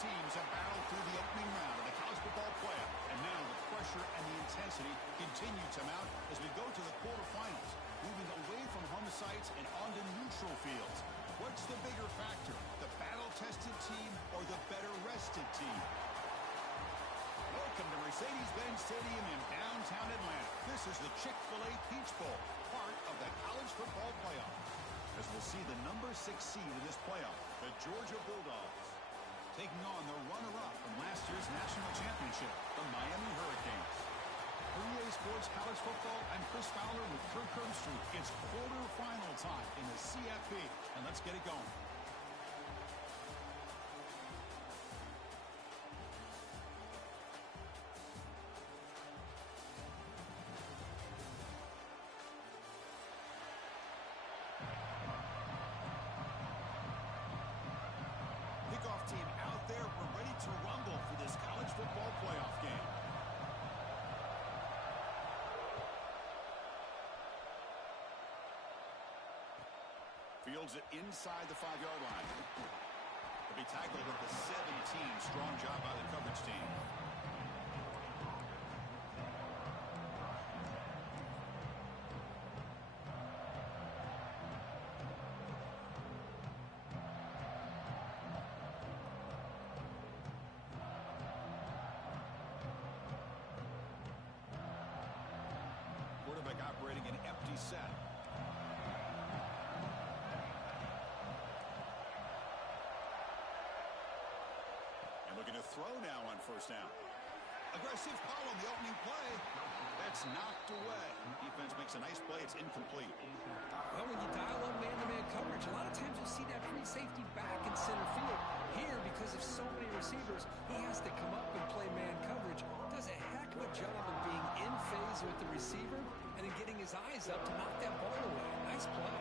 teams have battled through the opening round of the college football playoff, and now the pressure and the intensity continue to mount as we go to the quarterfinals, moving away from home sites and onto neutral fields. What's the bigger factor, the battle-tested team or the better-rested team? Welcome to Mercedes-Benz Stadium in downtown Atlanta. This is the Chick-fil-A Peach Bowl, part of the college football playoff. As we'll see the number 6 seed in this playoff, the Georgia Bulldogs, taking on the runner-up from last year's national championship, the Miami Hurricanes. For EA Sports College Football, I'm Chris Fowler with Kirk Herbstreit. It's quarterfinal time in the CFP, and let's get it going. Kickoff team out there. We're ready to rumble for this college football playoff game. Fields it inside the 5-yard line. He'll be tackled at the 17. Strong job by the coverage team. Quarterback operating an empty set. Looking to throw now on first down. Aggressive call on the opening play. That's knocked away. Defense makes a nice play. It's incomplete. Well, when you dial up man-to-man coverage, a lot of times you'll see that free safety back in center field. Here, because of so many receivers, he has to come up and play man coverage. Does a heck of a job of being in phase with the receiver and then getting his eyes up to knock that ball away. Nice play.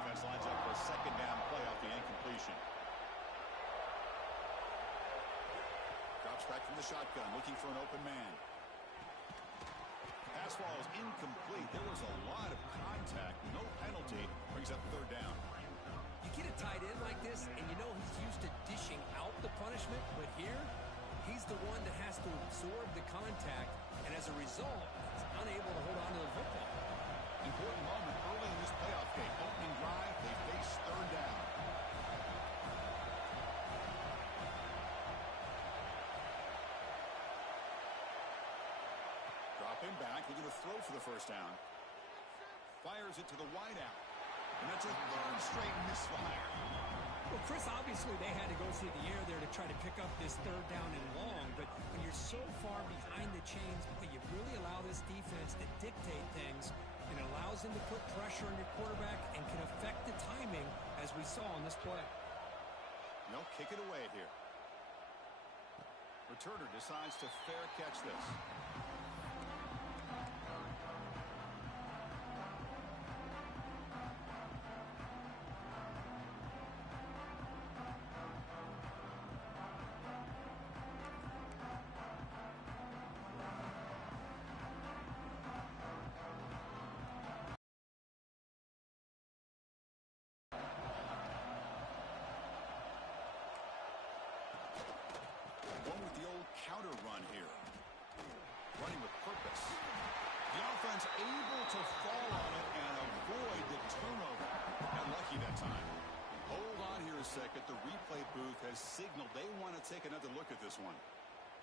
Offense lines up for a second down play off the incompletion. Drops back from the shotgun, looking for an open man. Pass ball is incomplete. There was a lot of contact. No penalty. Brings up third down. You get a tight end like this, and you know he's used to dishing out the punishment, but here, he's the one that has to absorb the contact, and as a result, he's unable to hold on to the football. Important moment early in this playoff game. Opening drive, they face third down. Dropping back, looking to throw for the first down. Fires it to the wideout. And that's a third straight misfire. Well, Chris, obviously they had to go through the air there to try to pick up this third down and long, but when you're so far behind the chains, you really allow this defense to dictate things, and it allows them to put pressure on your quarterback and can affect the timing, as we saw on this play. They'll kick it away here. Returner decides to fair catch this. Counter run here. Running with purpose. The offense able to fall on it and avoid the turnover. Got lucky that time. Hold on here a second. The replay booth has signaled they want to take another look at this one.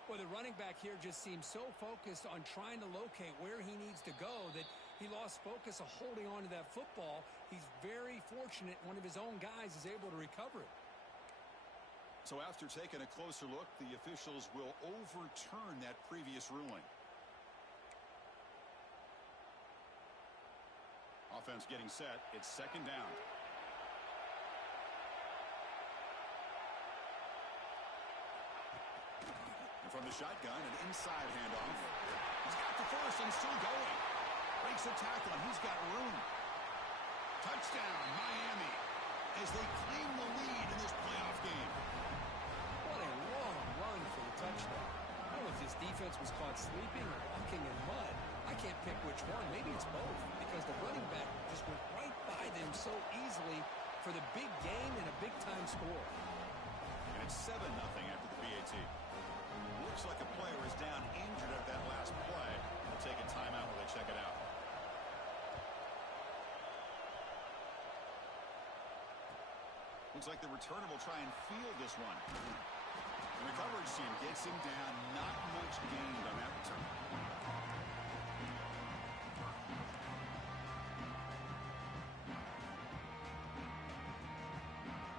Well, the running back here just seems so focused on trying to locate where he needs to go that he lost focus of holding on to that football. He's very fortunate one of his own guys is able to recover it. So after taking a closer look, the officials will overturn that previous ruling. Offense getting set. It's second down. And from the shotgun, an inside handoff. He's got the first and still going. Breaks a tackle, and he's got room. Touchdown, Miami, as they claim the lead in this playoff game. What a long run for the touchdown. I don't know if this defense was caught sleeping or walking in mud. I can't pick which one. Maybe it's both, because the running back just went right by them so easily for the big gain and a big-time score. And It's 7-0 after the PAT. Looks like a player is down injured at that last play. They'll take a timeout while they check it out. Looks like the returner will try and field this one. And the coverage team gets him down. Not much gained on that return.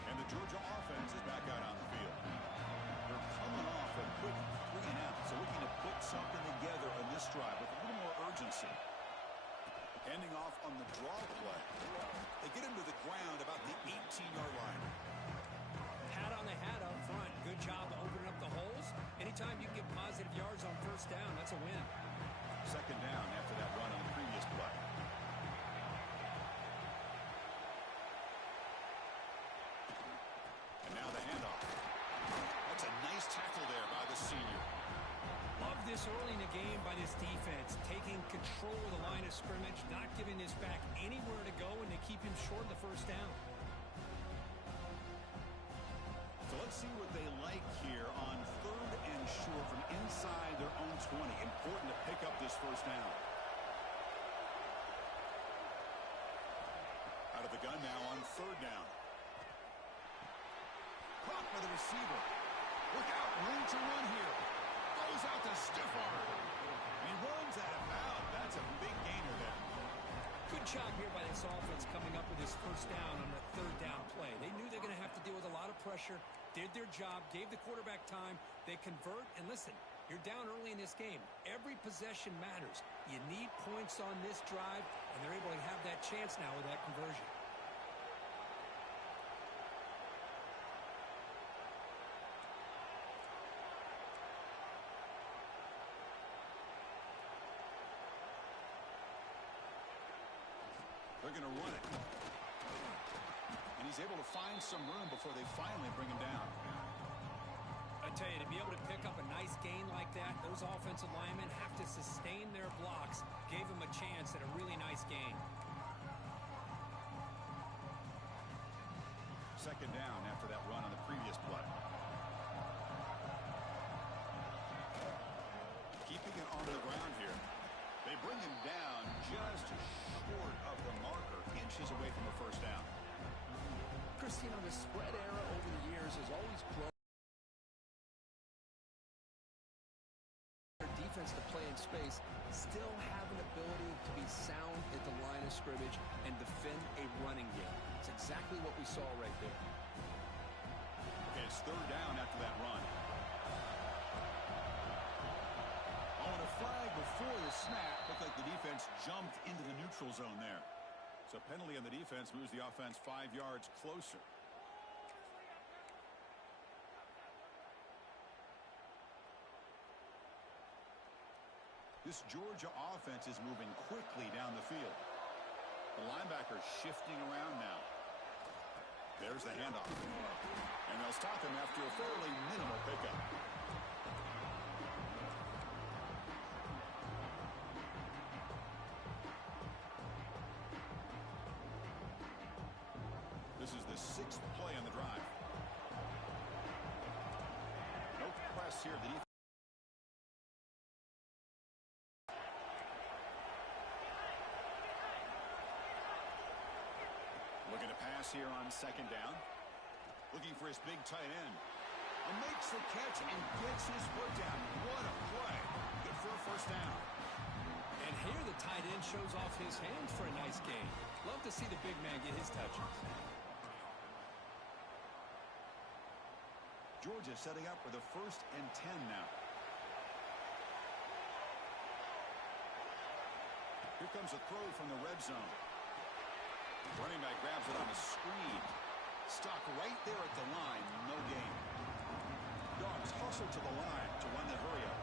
And the Georgia offense is back out on the field. They're coming off a quick 3-and-out, so looking to put something together on this drive with a little more urgency. Handing off on the draw play. They get him to the ground about the 18-yard line. Hat on the hat up front. Good job opening up the holes. Anytime you can get positive yards on first down, that's a win. Second down after that run on the previous play. And now the handoff. That's a nice tackle there by the senior. Love this early in the game by this defense, taking control of the line of scrimmage, not giving this back anywhere to go, and they keep him short of the first down. So let's see what they like here on 3rd and short from inside their own 20. Important to pick up this first down. Out of the gun now on 3rd down. Caught by the receiver. Look out, room to run here. Goes out to Stiffard. He runs out of bounds. That's a big gainer there. Good job here by this offense coming up with his first down on the 3rd down play. They knew they're going to have to deal with a lot of pressure, did their job, gave the quarterback time. They convert, and listen, you're down early in this game. Every possession matters. You need points on this drive, and they're able to have that chance now with that conversion. They're going to run it. And he's able to find some room before they finally bring him down. I tell you, to be able to pick up a nice gain like that, those offensive linemen have to sustain their blocks. Gave him a chance at a really nice gain. Second down after that run on the previous play. Keeping it on the ground here. They bring him down just short of the marker, inches away from a first down. Christine, the spread era over the years has always grown their defense to play in space, still have an ability to be sound at the line of scrimmage and defend a running game. It's exactly what we saw right there. Okay, it's 3rd down after that run. On a flag before the snap, looked like the defense jumped into the neutral zone there. So penalty on the defense moves the offense 5 yards closer. This Georgia offense is moving quickly down the field. The linebackers shifting around now. There's the handoff. And they'll stop him after a fairly minimal pickup. This is the 6th play on the drive. No press here. The defense looking to pass here on 2nd down. Looking for his big tight end. And makes the catch and gets his foot down. What a play. Good for a first down. And here the tight end shows off his hands for a nice gain. Love to see the big man get his touches. Georgia setting up for the 1st and 10 now. Here comes a throw from the red zone. Running back grabs it on a screen. Stopped right there at the line. No gain. Dogs hustle to the line to run the hurry up.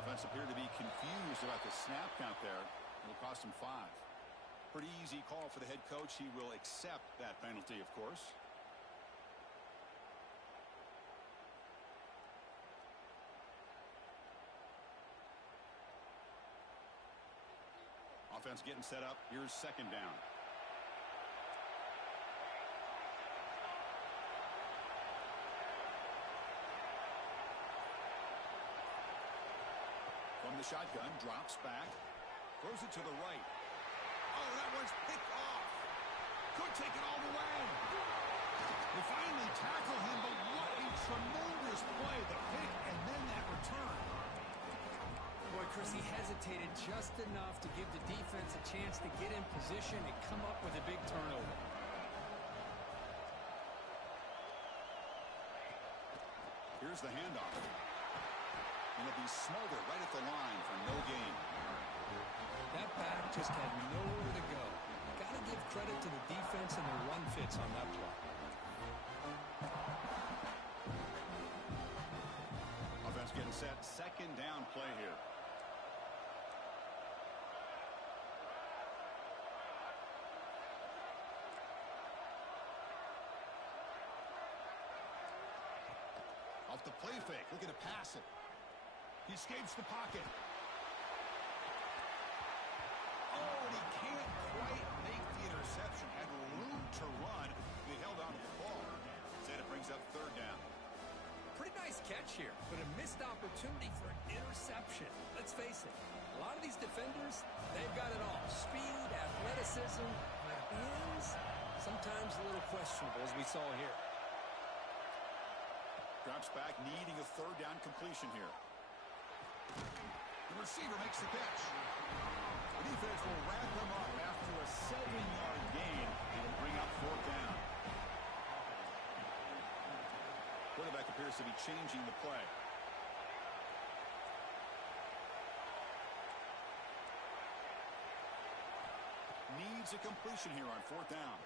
Offense appeared to be confused about the snap count there. It'll cost him 5. Pretty easy call for the head coach. He will accept that penalty, of course. Offense getting set up. Here's second down. From the shotgun, drops back. Throws it to the right. Oh, that one's picked off. Could take it all the way. They finally tackle him, but what a tremendous play. The pick and then that return. Boy, Chris, he hesitated just enough to give the defense a chance to get in position and come up with a big turnover. Here's the handoff. And it'll be smothered right at the line for no gain. That back just had nowhere to go. Got to give credit to the defense and the run fits on that play. Offense getting set. Second down play here. Off the play fake. Looking to pass it. He escapes the pocket. Oh, and he can't quite make the interception. Had room to run. He held on to the ball. Instead, it brings up third down. Pretty nice catch here, but a missed opportunity for an interception. Let's face it, a lot of these defenders, they've got it all. Speed, athleticism, but hands, sometimes a little questionable, as we saw here. Drops back, needing a third down completion here. The receiver makes the catch. The defense will wrap him up after a 7-yard gain. It'll bring up fourth down. Quarterback appears to be changing the play. Needs a completion here on fourth down.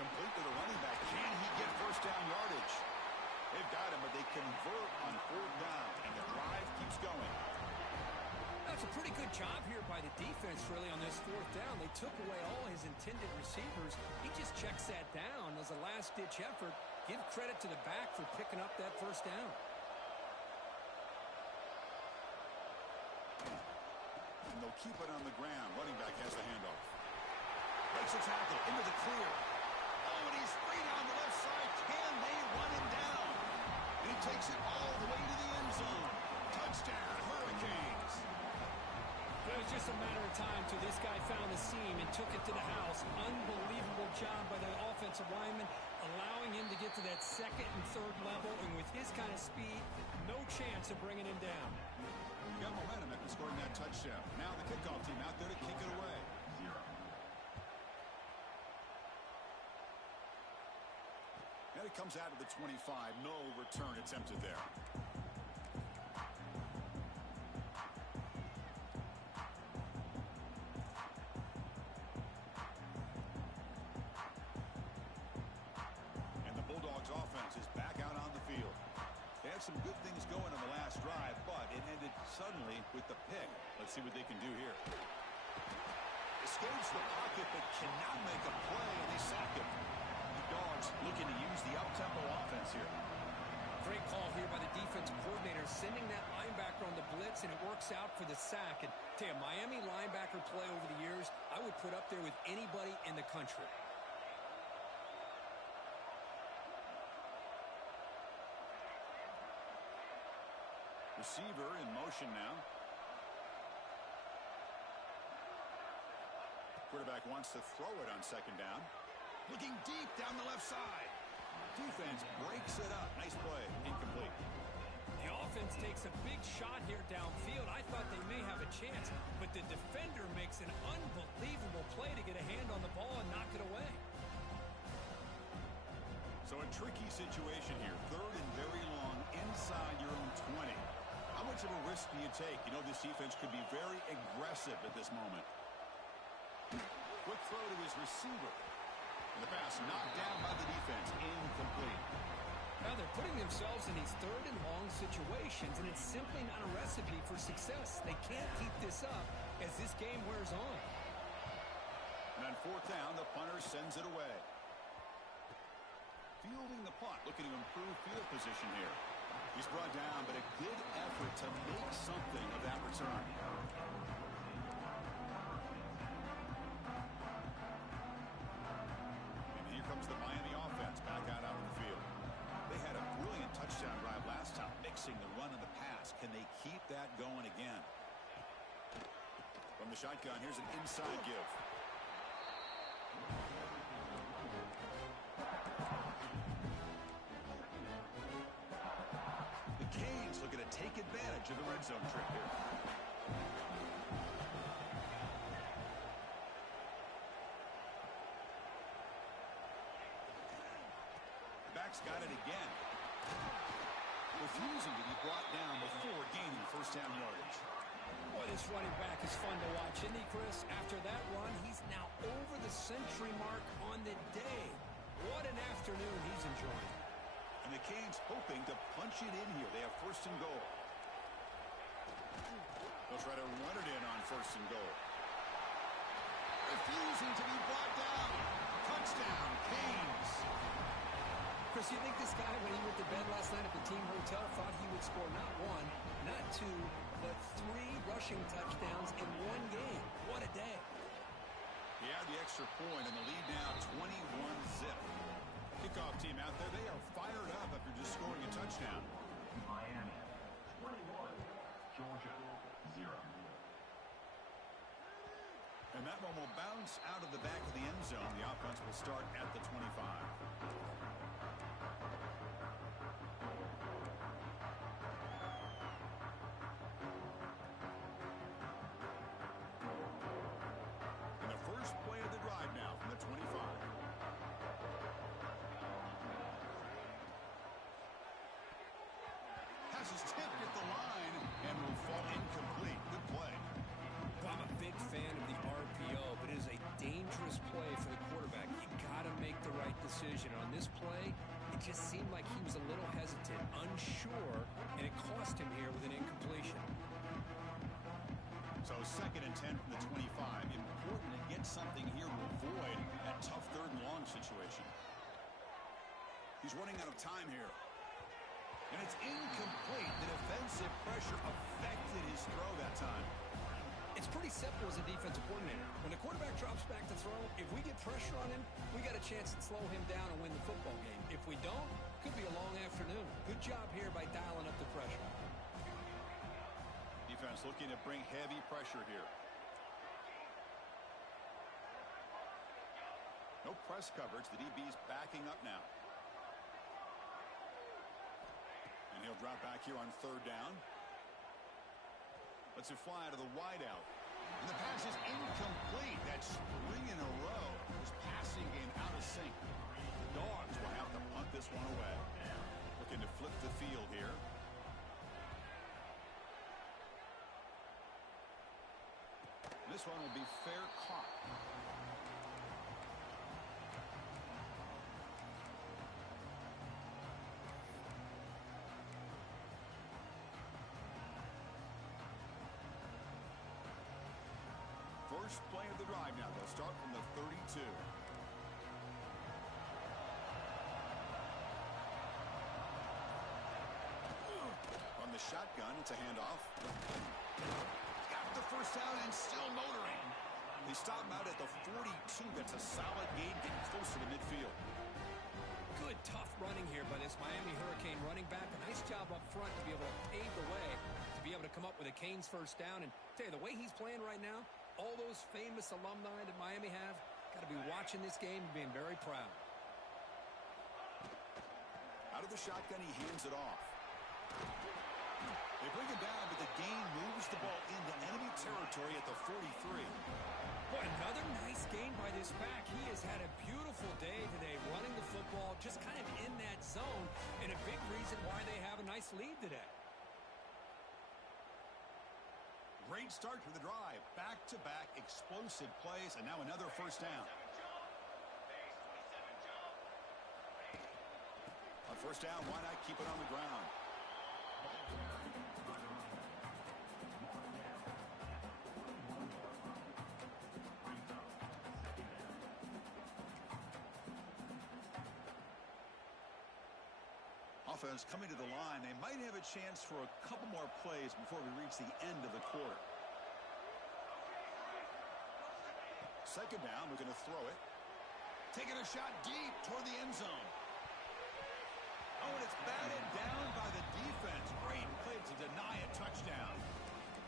Complete to the running back. Can he get first down yardage? They've got him, but they convert on fourth down, and the drive keeps going. That's a pretty good job here by the defense, really, on this fourth down. They took away all his intended receivers. He just checks that down as a last-ditch effort. Give credit to the back for picking up that first down. And they'll keep it on the ground. Running back has the handoff. Breaks a tackle into the clear. Oh, and he's free down the left side. Can they run him down? And he takes it all the way to the end zone. Touchdown, Hurricanes. It was just a matter of time till this guy found the seam and took it to the house. Unbelievable job by the offensive lineman, allowing him to get to that second and third level. And with his kind of speed, no chance of bringing him down. Got momentum after scoring that touchdown. Now the kickoff team out there to kick it away. And it comes out of the 25. No return attempted there. And the Bulldogs offense is back out on the field. They had some good things going on the last drive, but it ended suddenly with the pick. Let's see what they can do here. Escapes the pocket, but cannot make a play, and they sack him. Dogs looking to use the up-tempo offense here. Great call here by the defensive coordinator, sending that linebacker on the blitz, and it works out for the sack. And tell you, Miami linebacker play over the years, I would put up there with anybody in the country. Receiver in motion now. Quarterback wants to throw it on second down. Looking deep down the left side. Defense breaks it up. Nice play. Incomplete. The offense takes a big shot here downfield. I thought they may have a chance, but the defender makes an unbelievable play to get a hand on the ball and knock it away. So a tricky situation here. Third and very long inside your own 20. How much of a risk do you take? You know, this defense could be very aggressive at this moment. Quick throw to his receiver. And the pass knocked down by the defense. Incomplete. Now they're putting themselves in these third and long situations, and it's simply not a recipe for success. They can't keep this up as this game wears on. And on fourth down, the punter sends it away. Fielding the punt, looking to improve field position here. He's brought down, but a good effort to make something of that return. that going again. From the shotgun, here's an inside give. The Canes looking to take advantage of the red zone trip here. Back's got it again. Refusing to be brought down before gaining first down yardage. Boy, this running back is fun to watch, isn't he, Chris? After that run, he's now over the century mark on the day. What an afternoon he's enjoying. And the Canes hoping to punch it in here. They have first and goal. They'll try to run it in on first and goal. Refusing to be brought down. Touchdown, Canes. Chris, you think this guy, when he went to bed last night at the team hotel, thought he would score not one, not two, but 3 rushing touchdowns in one game? What a day. He had the extra point, and the lead now 21-zip. Kickoff team out there, they are fired up after just scoring a touchdown. Miami, 21, Georgia, 0. And that one will bounce out of the back of the end zone. The offense will start at the 25. And the first play of the drive now from the 25. Pass is tipped at the line and will fall incomplete. Good play. Well, I'm a big fan of the RPO, but it is a dangerous play for the quarterback. You got to make the right decision. On this play, it just seemed like he was a little hesitant, unsure, and it cost him here with an incompletion. So 2nd and 10 from the 25. Important to get something here to avoid that tough 3rd and long situation. He's running out of time here. And it's incomplete. The defensive pressure affected his throw that time. It's pretty simple as a defensive coordinator. When the quarterback drops back to throw, if we get pressure on him, we got a chance to slow him down and win the football game. If we don't, could be a long afternoon. Good job here by dialing up the pressure. Defense looking to bring heavy pressure here. No press coverage. The DB's backing up now. And he'll drop back here on 3rd down. Lets it fly out of the wideout. And the pass is incomplete. That's 3 in a row. His passing game out of sync. The Dogs will have to punt this one away. Looking to flip the field here. This one will be fair caught. First play of the drive now. They'll start from the 32. On the shotgun, it's a handoff. Got the first down and still motoring. They stop him out at the 42. That's a solid gain, getting closer to midfield. Good, tough running here by this Miami Hurricane running back. A nice job up front to be able to pave the way, to be able to come up with a Canes first down. And tell you, the way he's playing right now, all those famous alumni that Miami have, got to be watching this game and being very proud. Out of the shotgun, he hands it off. They bring it down, but the gain moves the ball into enemy territory at the 43. Boy, another nice gain by this back. He has had a beautiful day today running the football, just kind of in that zone, and a big reason why they have a nice lead today. Great start for the drive. Back-to-back explosive plays, and now another first down. On first down, why not keep it on the ground? Offense coming to the line. They might have a chance for a couple more plays before we reach the end of the quarter. 2nd down, we're going to throw it. Taking a shot deep toward the end zone. Oh, and it's batted down by the defense. Great play to deny a touchdown.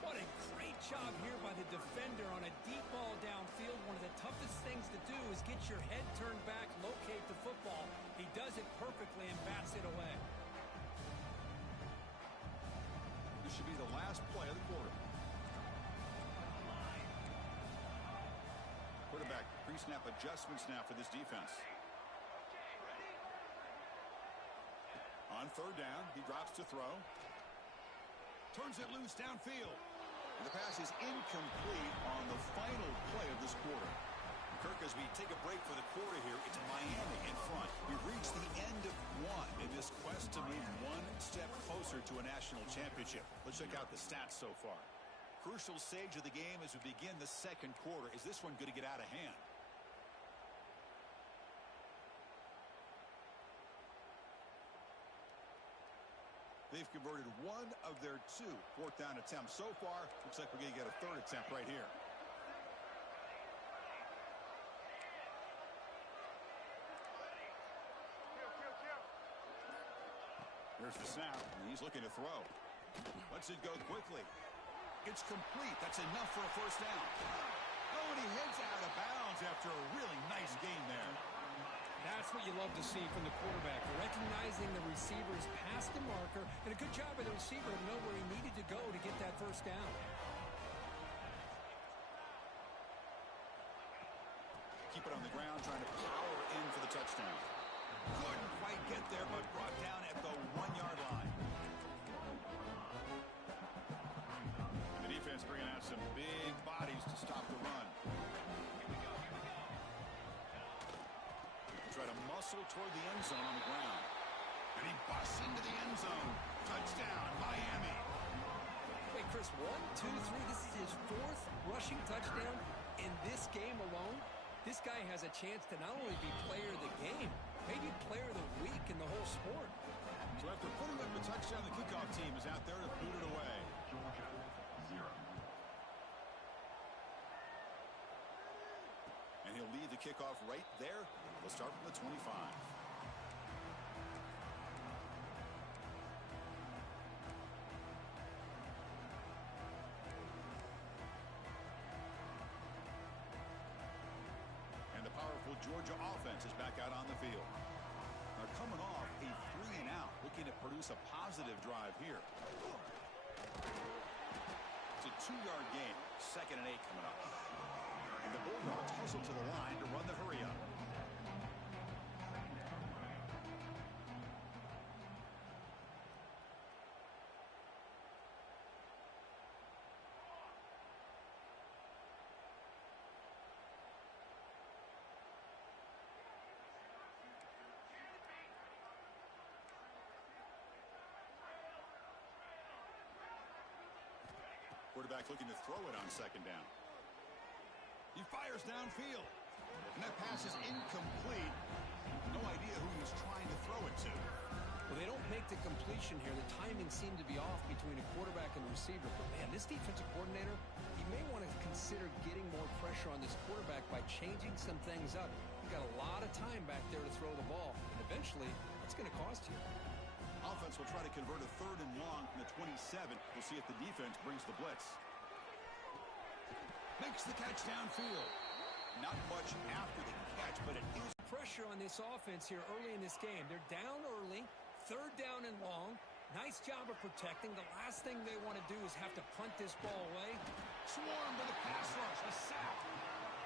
What a great job here by the defender on a deep ball downfield. One of the toughest things to do is get your head turned back, locate the football. He does it perfectly and bats it away. This should be the last play of the quarter. Quarterback pre-snap adjustments now for this defense. On third down, he drops to throw. Turns it loose downfield. And the pass is incomplete on the final play of this quarter. Kirk, as we take a break for the quarter here, it's Miami in front. We've reached the end of one in this quest to move one step closer to a national championship. Let's check out the stats so far. Crucial stage of the game as we begin the second quarter. Is this one going to get out of hand? They've converted one of their two fourth down attempts so far. Looks like we're going to get a third attempt right here. Here's the snap, and he's looking to throw. Lets it go quickly. It's complete. That's enough for a first down. Oh, and he heads out of bounds after a really nice game there. That's what you love to see from the quarterback, recognizing the receiver's past the marker, and a good job by the receiver to know where he needed to go to get that first down. Keep it on the ground, trying to power in for the touchdown. Couldn't quite get there, but brought down at the 1-yard line. The defense bringing out some big bodies to stop the run. Try to muscle toward the end zone on the ground. And he busts into the end zone. Touchdown, Miami. Wait, Chris, 1, 2, 3. This is his fourth rushing touchdown in this game alone. This guy has a chance to not only be player of the game, maybe player of the week in the whole sport. So after putting up the touchdown, the kickoff team is out there to boot it away. Georgia 0. And he'll lead the kickoff right there. We'll start from the 25. And the powerful Georgia offense is back out on the field. Now coming off a 3-and-out, looking to produce a positive drive here. It's a 2-yard gain. 2nd and 8 coming up. And the Bulldogs hustle to the line to run the hurry up. Quarterback looking to throw it on 2nd down. He fires downfield. And that pass is incomplete. No idea who he was trying to throw it to. Well, they don't make the completion here. The timing seemed to be off between a quarterback and a receiver. But, man, this defensive coordinator, he may want to consider getting more pressure on this quarterback by changing some things up. You've got a lot of time back there to throw the ball. And eventually, that's going to cost you. Offense will try to convert a 3rd and long from the 27. We'll see if the defense brings the blitz. Makes the catch downfield. Not much after the catch, but it is. Pressure on this offense here early in this game. They're down early, 3rd down and long. Nice job of protecting. The last thing they want to do is have to punt this ball away. Swarm to the pass rush. A sack.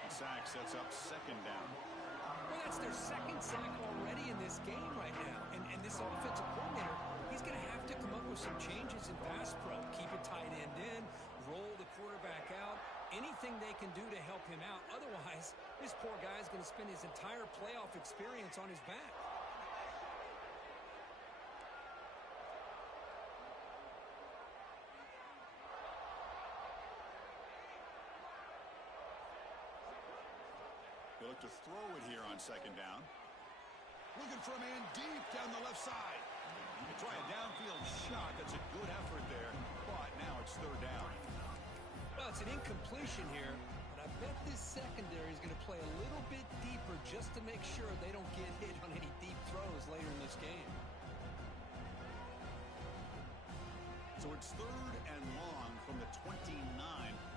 The sack sets up 2nd down. Well, that's their 2nd sack already in this game right now. And this offensive coordinator, he's going to have to come up with some changes in pass pro. Keep a tight end in, roll the quarterback out. Anything they can do to help him out. Otherwise, this poor guy is going to spend his entire playoff experience on his back. They look to throw it here on 2nd down. Looking for a man deep down the left side. They try a downfield shot. That's a good effort there. But now it's 3rd down. Well, it's an incompletion here, but I bet this secondary is going to play a little bit deeper just to make sure they don't get hit on any deep throws later in this game. So it's 3rd and long from the 29.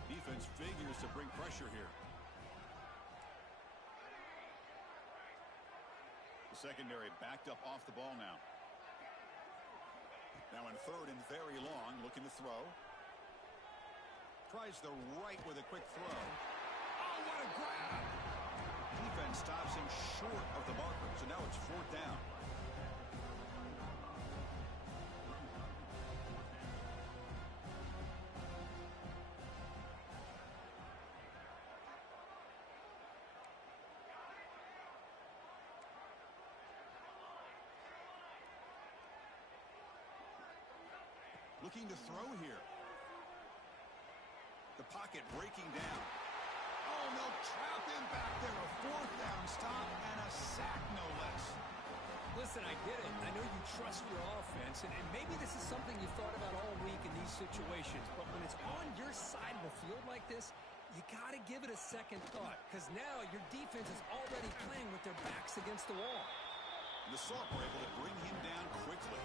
Defense figures to bring pressure here. The secondary backed up off the ball now. Now in 3rd and very long, looking to throw. Tries the right with a quick throw. Oh, what a grab! Defense stops him short of the marker, so now it's 4th down. Looking to throw here. The pocket breaking down. Oh, no, trap him back there. A 4th down stop and a sack, no less. Listen, I get it. I know you trust your offense, and maybe this is something you thought about all week in these situations, but when it's on your side of the field like this, you got to give it a second thought, because now your defense is already playing with their backs against the wall. The Sauk were able to bring him down quickly.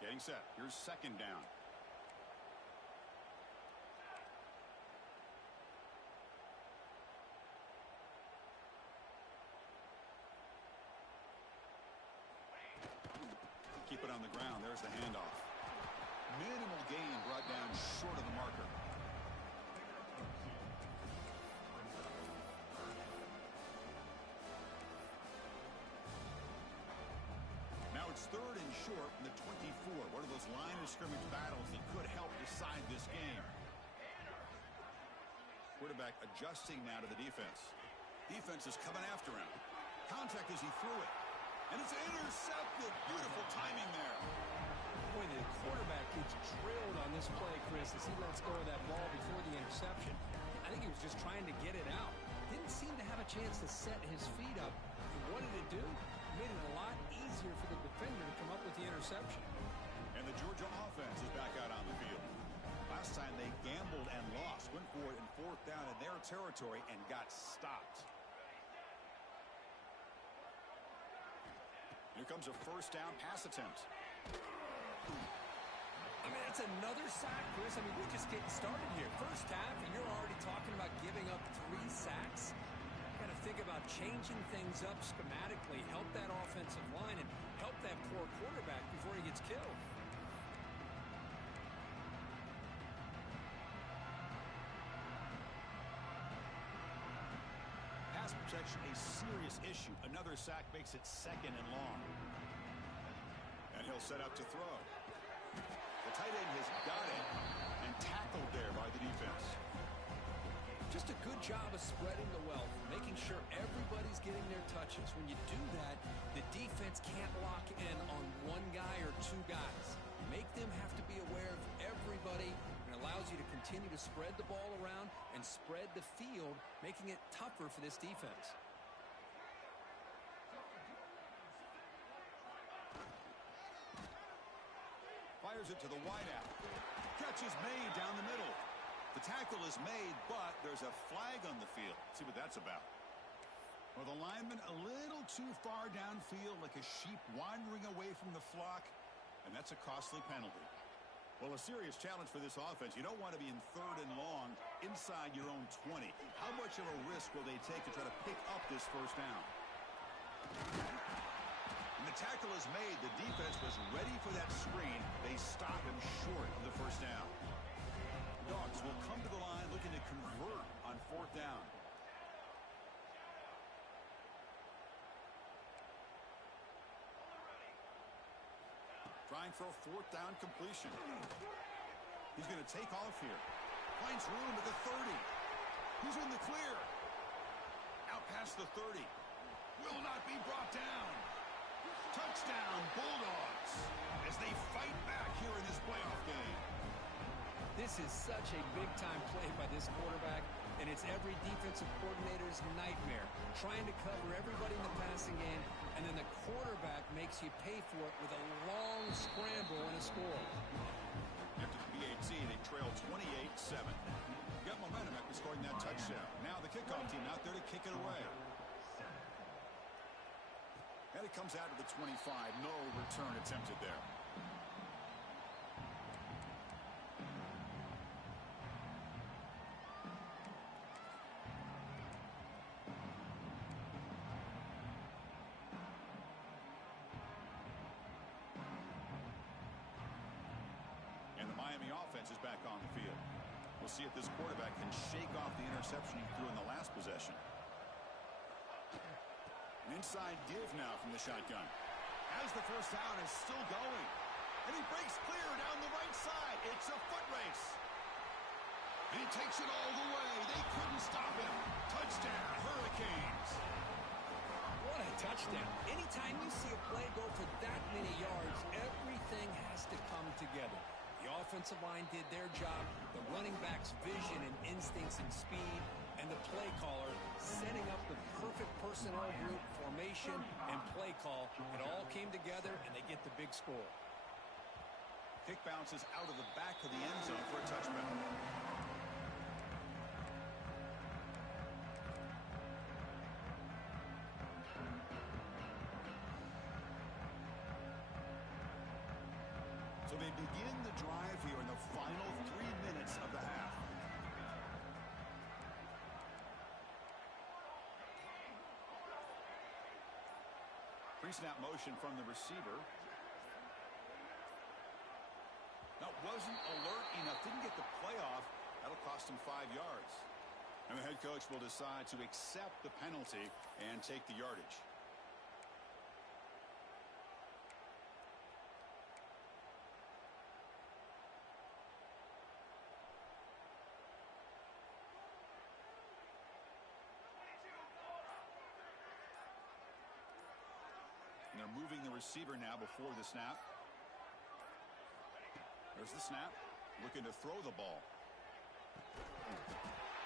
Getting set. Here's 2nd down. Keep it on the ground. There's the handoff. Minimal gain brought down short of the marker. Now it's 3rd and short from the 24. One of those line of scrimmage battles that could help decide this game. Quarterback adjusting now to the defense. Defense is coming after him. Contact as he threw it. And it's intercepted. Beautiful timing there. Boy, the quarterback gets drilled on this play, Chris, as he lets go of that ball before the interception. I think he was just trying to get it out. Didn't seem to have a chance to set his feet up. And what did it do? Made it a lot easier for the defender to come up with the interception. And the Georgia offense is back out on the field. Last time they gambled and lost. Went for it in 4th down in their territory and got stopped. Here comes a 1st down pass attempt. I mean, it's another sack, Chris. I mean, we're just getting started here. First half, and you're already talking about giving up 3 sacks. Got to think about changing things up schematically, help that offensive line, and help that poor quarterback before he gets killed. Pass protection, a serious issue. Another sack makes it 2nd and long. And he'll set up to throw. The tight end has got it and tackled there by the defense. Just a good job of spreading the wealth, making sure everybody's getting their touches. When you do that, the defense can't lock in on one guy or 2 guys. Make them have to be aware of everybody, and allows you to continue to spread the ball around and spread the field, making it tougher for this defense. Fires it to the wideout. Catch is made down the middle. The tackle is made, but there's a flag on the field. Let's see what that's about. Well, the lineman a little too far downfield, like a sheep wandering away from the flock, and that's a costly penalty. Well, a serious challenge for this offense. You don't want to be in 3rd and long inside your own 20. How much of a risk will they take to try to pick up this 1st down? And the tackle is made. The defense was ready for that screen. They stop him short of the 1st down. Dogs will come to the line looking to convert on 4th down. Trying for a 4th down completion. He's going to take off here. Finds room at the 30. He's in the clear. Out past the 30. Will not be brought down. Touchdown, Bulldogs, as they fight back here in this playoff game. This is such a big-time play by this quarterback, and it's every defensive coordinator's nightmare. Trying to cover everybody in the passing game, and then the quarterback makes you pay for it with a long scramble and a score. You have to be AT&T, they trail 28-7. Got momentum after scoring that touchdown. Now the kickoff team out there to kick it away. And it comes out to the 25. No return attempted there. And the Miami offense is back on the field. We'll see if this quarterback can shake off the interception he threw in the last possession. An inside give now from the shotgun. As the first down is still going. And he breaks clear down the right side. It's a foot race. And he takes it all the way. They couldn't stop him. Touchdown, Hurricanes. What a touchdown. Anytime you see a play go for that many yards, everything has to come together. The offensive line did their job, the running back's vision and instincts and speed, and the play caller setting up the perfect personnel group, formation, and play call. It all came together, and they get the big score. Kick bounces out of the back of the end zone for a touchback. So they begin the drive here in the final 3 minutes of the half. Pre-snap motion from the receiver. Now, wasn't alert enough, didn't get the play off. That'll cost him 5 yards. And the head coach will decide to accept the penalty and take the yardage. And they're moving the receiver now before the snap. There's the snap. Looking to throw the ball.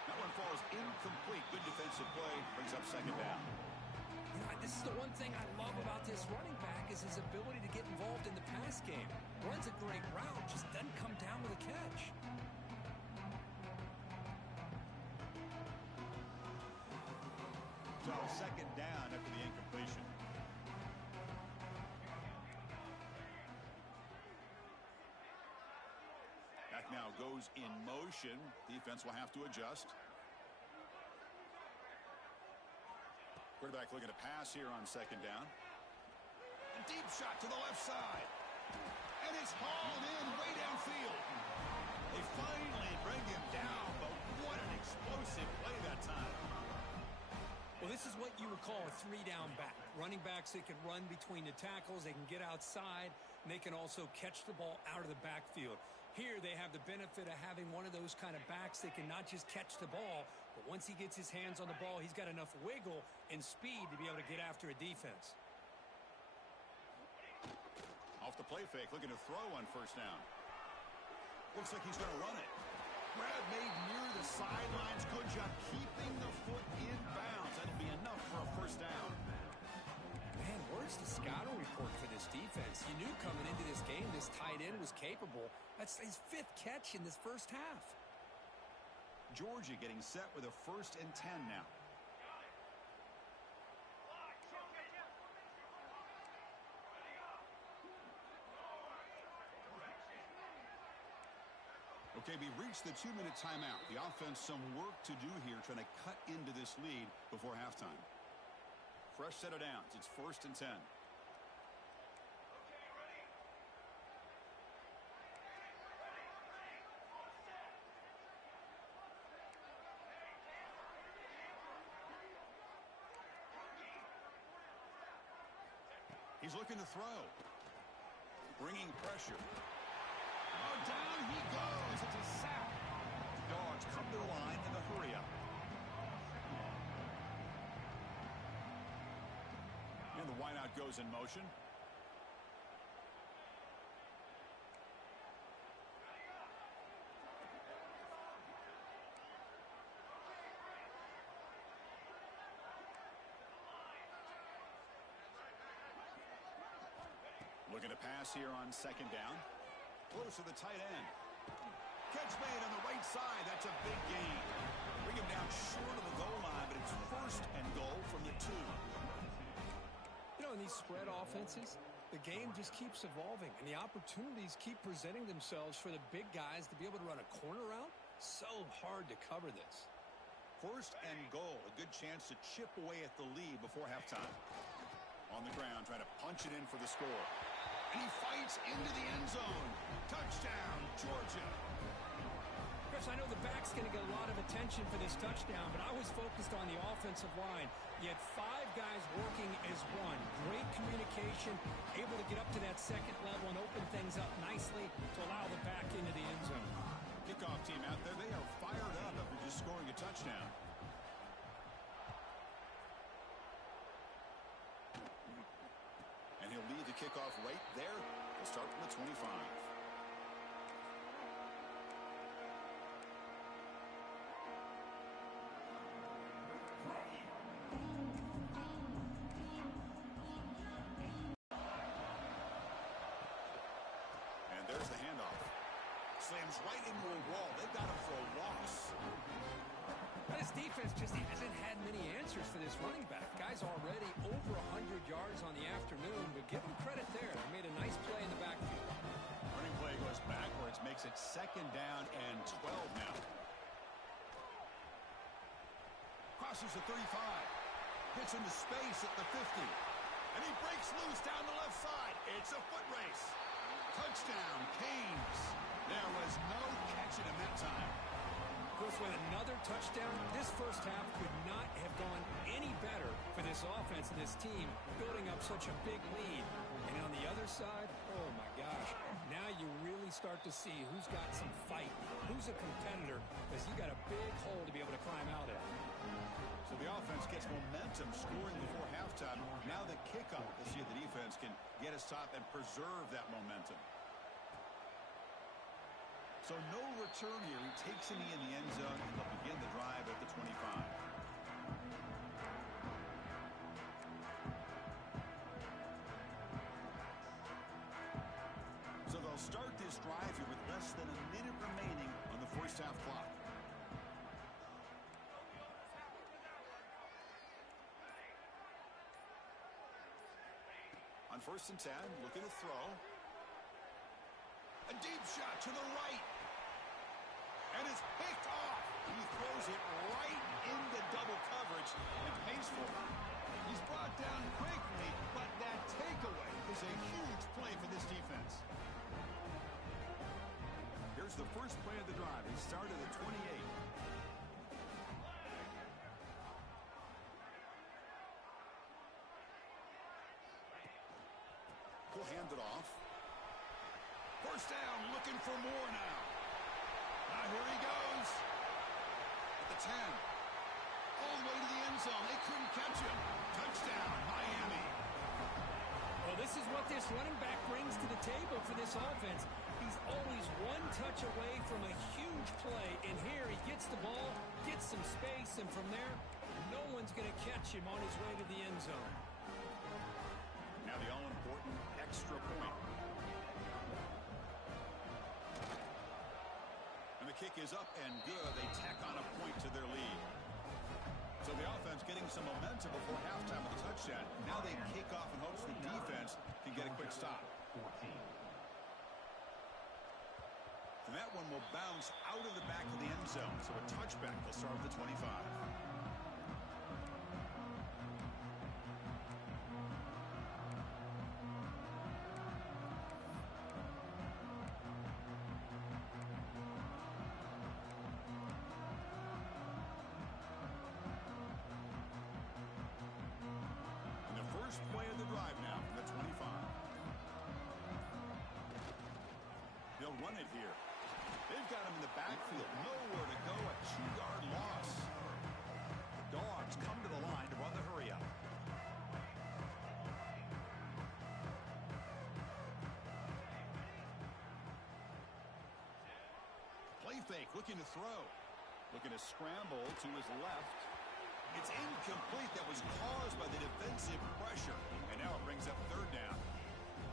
That one falls incomplete. Good defensive play. Brings up second down. You know, this is the one thing I love about this running back is his ability to get involved in the pass game. Runs a great route, just doesn't come down with a catch. So second down after the incompletion. Back now goes in motion. Defense will have to adjust. Quarterback looking to pass here on second down. A deep shot to the left side. And it's hauled in way downfield. They finally bring him down, but what an explosive play that time. Well, this is what you would call a three-down back. Running backs that can run between the tackles, they can get outside, and they can also catch the ball out of the backfield. Here they have the benefit of having one of those kind of backs that can not just catch the ball, but once he gets his hands on the ball, he's got enough wiggle and speed to be able to get after a defense. Off the play fake, looking to throw on first down. Looks like he's going to run it. Grab made near the sidelines. Good job keeping the foot in bounds. That'll be enough for a first down. Man, where's the scouting report for this defense? You knew coming into this game this tight end was capable. That's his 5th catch in this first half. Georgia getting set with a 1st and 10 now. Okay, we reached the 2-minute timeout. The offense some work to do here, trying to cut into this lead before halftime. Fresh set of downs. It's 1st and 10. He's looking to throw. Bringing pressure. Oh, down he goes. It's a sack. Dogs come to the line in the hurry up. And the wideout goes in motion. Looking to pass here on second down. Close to the tight end. Catch made on the right side. That's a big gain. Bring him down short of the goal line, but it's first and goal from the 2. You know, in these spread offenses, the game just keeps evolving, and the opportunities keep presenting themselves for the big guys to be able to run a corner route. So hard to cover this. First and goal, a good chance to chip away at the lead before halftime. On the ground, trying to punch it in for the score. And he fights into the end zone. Touchdown, Georgia. Chris, I know the back's going to get a lot of attention for this touchdown, but I was focused on the offensive line. You had 5 guys working as one. Great communication, able to get up to that second level and open things up nicely to allow the back into the end zone. Kickoff team out there, they are fired up after just scoring a touchdown. And he'll lead the kickoff right there. He'll start from the 25. And there's the handoff. Slams right into a wall. They've got him for a loss. But his defense just hasn't had many answers for this running back. Guy's already over 100 yards on the afternoon, but give him credit there. He made a nice play in the backfield. Running play goes backwards, makes it second down and 12 now. Crosses the 35. Gets into space at the 50. And he breaks loose down the left side. It's a foot race. Touchdown, Canes. There was no catching him that time. Chris, with another touchdown, this first half could not have gone any better for this offense and this team, building up such a big lead. And on the other side, oh my gosh, now you really start to see who's got some fight, who's a competitor, because you got a big hole to be able to climb out at. So the offense gets momentum, scoring before halftime. Now the kickoff. We'll see if the defense can get a stop and preserve that momentum. So no return here. He takes a knee in the end zone, and they'll begin the drive at the 25. So they'll start this drive here with less than a minute remaining on the first half clock. On 1st and 10, looking to throw. A deep shot to the right. And it's picked off. He throws it right into double coverage and pays for it. He's brought down quickly, but that takeaway is a huge play for this defense. Here's the first play of the drive. He started at 28. He'll hand it off. First down, looking for more now. Now here he goes. At the 10. All the way to the end zone. They couldn't catch him. Touchdown, Miami. Well, this is what this running back brings to the table for this offense. He's always one touch away from a huge play, and here he gets the ball, gets some space, and from there, no one's going to catch him on his way to the end zone. Now the all-important extra point. And the kick is up and good. They tack on a point to their lead. So the offense getting some momentum before halftime with a touchdown. Now they kick off in hopes the defense can get a quick stop. 14. And that one will bounce out of the back of the end zone. So a touchback. They'll start at the 25. Play of the drive now from the 25. They'll run it here. They've got him in the backfield. Nowhere to go. A 2-yard loss. The Dogs come to the line to run the hurry up. Play fake, looking to throw. Looking to scramble to his left. It's incomplete. That was caused by the defensive pressure. And now it brings up 3rd down.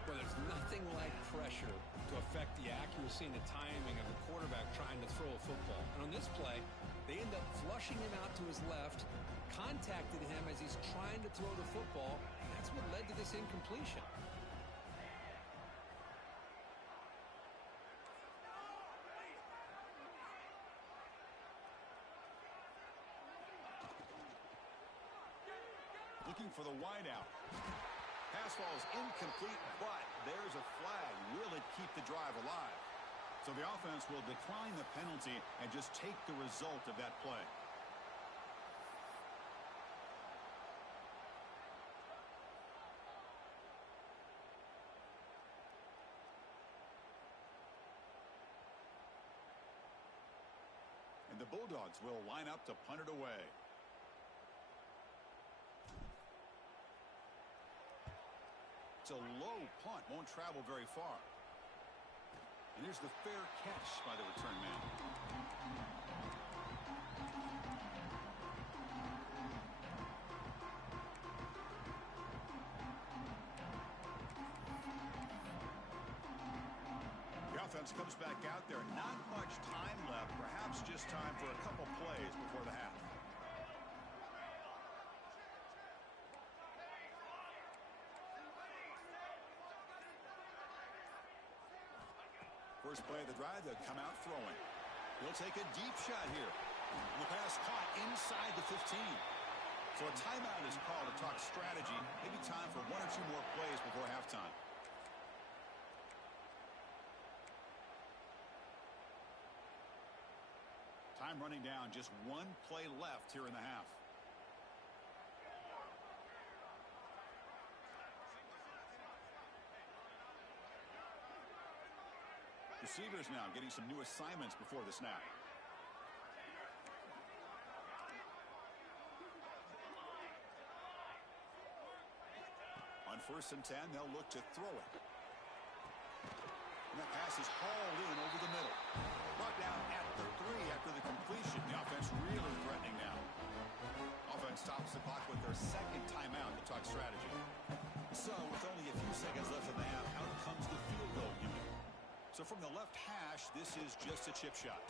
Well, there's nothing like pressure to affect the accuracy and the timing of the quarterback trying to throw a football. And on this play, they end up flushing him out to his left, contacted him as he's trying to throw the football, and that's what led to this incompletion. Looking for the wideout. Pass falls incomplete, but there's a flag. Will it keep the drive alive? So the offense will decline the penalty and just take the result of that play. And the Bulldogs will line up to punt it away. It's a low punt, won't travel very far. And here's the fair catch by the return man. The offense comes back out there. Not much time left. Perhaps just time for a couple plays before the half. First play of the drive, they'll come out throwing. He'll take a deep shot here. And the pass caught inside the 15. So a timeout is called to talk strategy. Maybe time for one or two more plays before halftime. Time running down, just one play left here in the half. Receivers now getting some new assignments before the snap. On 1st and 10, they'll look to throw it. And that pass is hauled in over the middle. Brought down at the 3 after the completion. The offense really threatening now. Offense stops the clock with their second timeout to talk strategy. So with only a few seconds left in the half, out comes the field goal unit. So from the left hash, this is just a chip shot.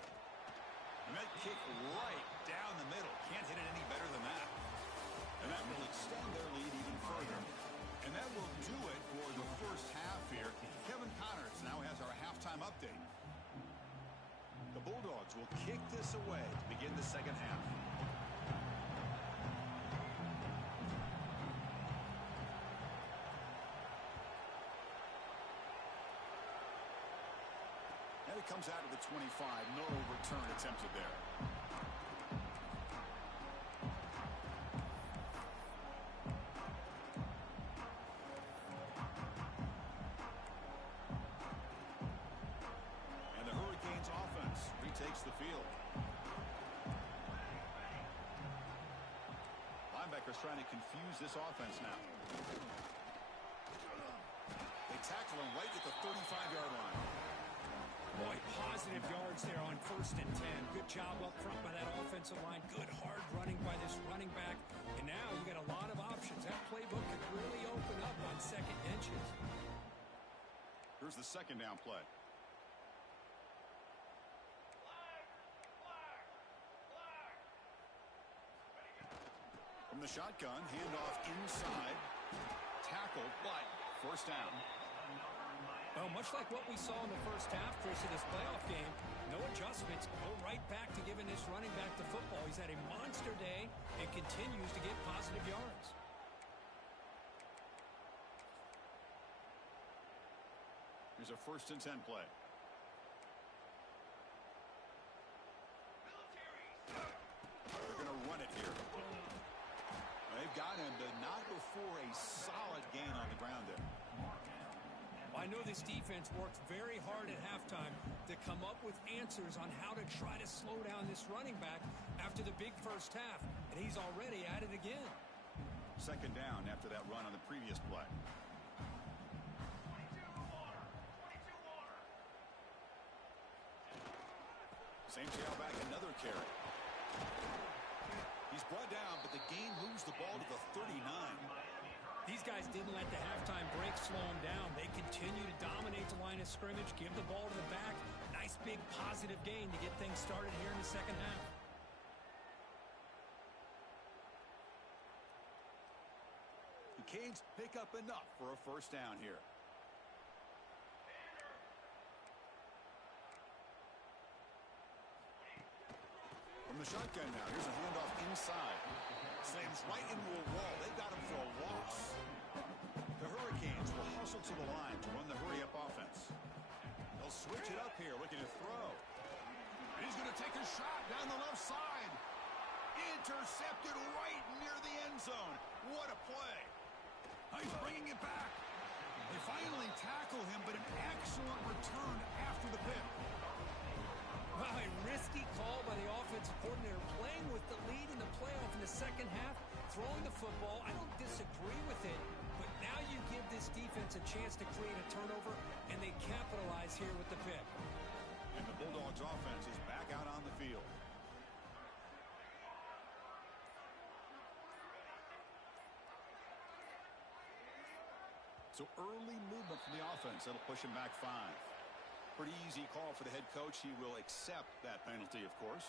And that kick right down the middle. Can't hit it any better than that. And that will extend their lead even further. And that will do it for the first half here. Kevin Connors now has our halftime update. The Bulldogs will kick this away to begin the second half. And it comes out of the 25. No return attempted there. And the Hurricanes offense retakes the field. Linebackers trying to confuse this offense now. They tackle him right at the 35-yard line. Boy, positive yards there on 1st and 10. Good job up front by that offensive line. Good hard running by this running back. And now you got a lot of options. That playbook could really open up on second inches. Here's the second down play. From the shotgun, handoff inside. Tackled, but first down. Well, much like what we saw in the first half, Chris, of this playoff game, no adjustments. Go right back to giving this running back the football. He's had a monster day and continues to get positive yards. Here's a 1st and 10 play. They're going to run it here. They've got him, but not before a solid gain on the ground there. I know this defense worked very hard at halftime to come up with answers on how to try to slow down this running back after the big first half, and he's already at it again. Second down after that run on the previous play. Same tailback, another carry. He's brought down, but the game moves the ball to the 39. These guys didn't let the halftime break slow them down. They continue to dominate the line of scrimmage, give the ball to the back. Nice big positive gain to get things started here in the second half. The Canes pick up enough for a first down here. From the shotgun now, here's a handoff inside. Slams right into a wall. They got him for a loss. The Hurricanes will hustle to the line to run the hurry-up offense. They'll switch it up here, looking to throw. And he's going to take a shot down the left side. Intercepted right near the end zone. What a play. He's bringing it back. They finally tackle him, but an excellent return after the pick. Wow, a risky call by the offensive coordinator, playing with the lead in the playoff in the second half, throwing the football. I don't disagree with it, but now you give this defense a chance to create a turnover, and they capitalize here with the pick. And the Bulldogs offense is back out on the field. So early movement from the offense. That'll push him back 5. Pretty easy call for the head coach. He will accept that penalty, of course.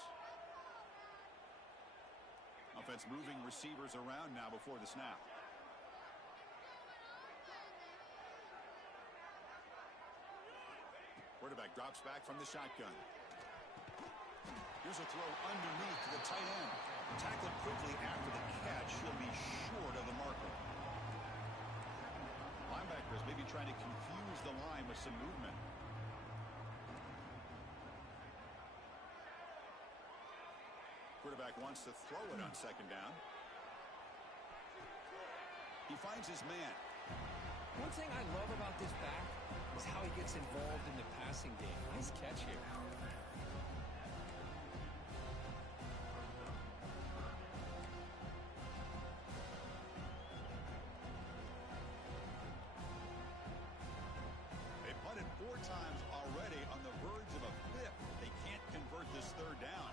Offense moving receivers around now before the snap. Quarterback drops back from the shotgun. Here's a throw underneath to the tight end. Tackled quickly after the catch. He'll be short of the marker. Linebackers maybe trying to confuse the line with some movement. Quarterback wants to throw it on second down. He finds his man. One thing I love about this back is how he gets involved in the passing game. Nice catch here. They punted 4 times already, on the verge of a 5th. They can't convert this third down.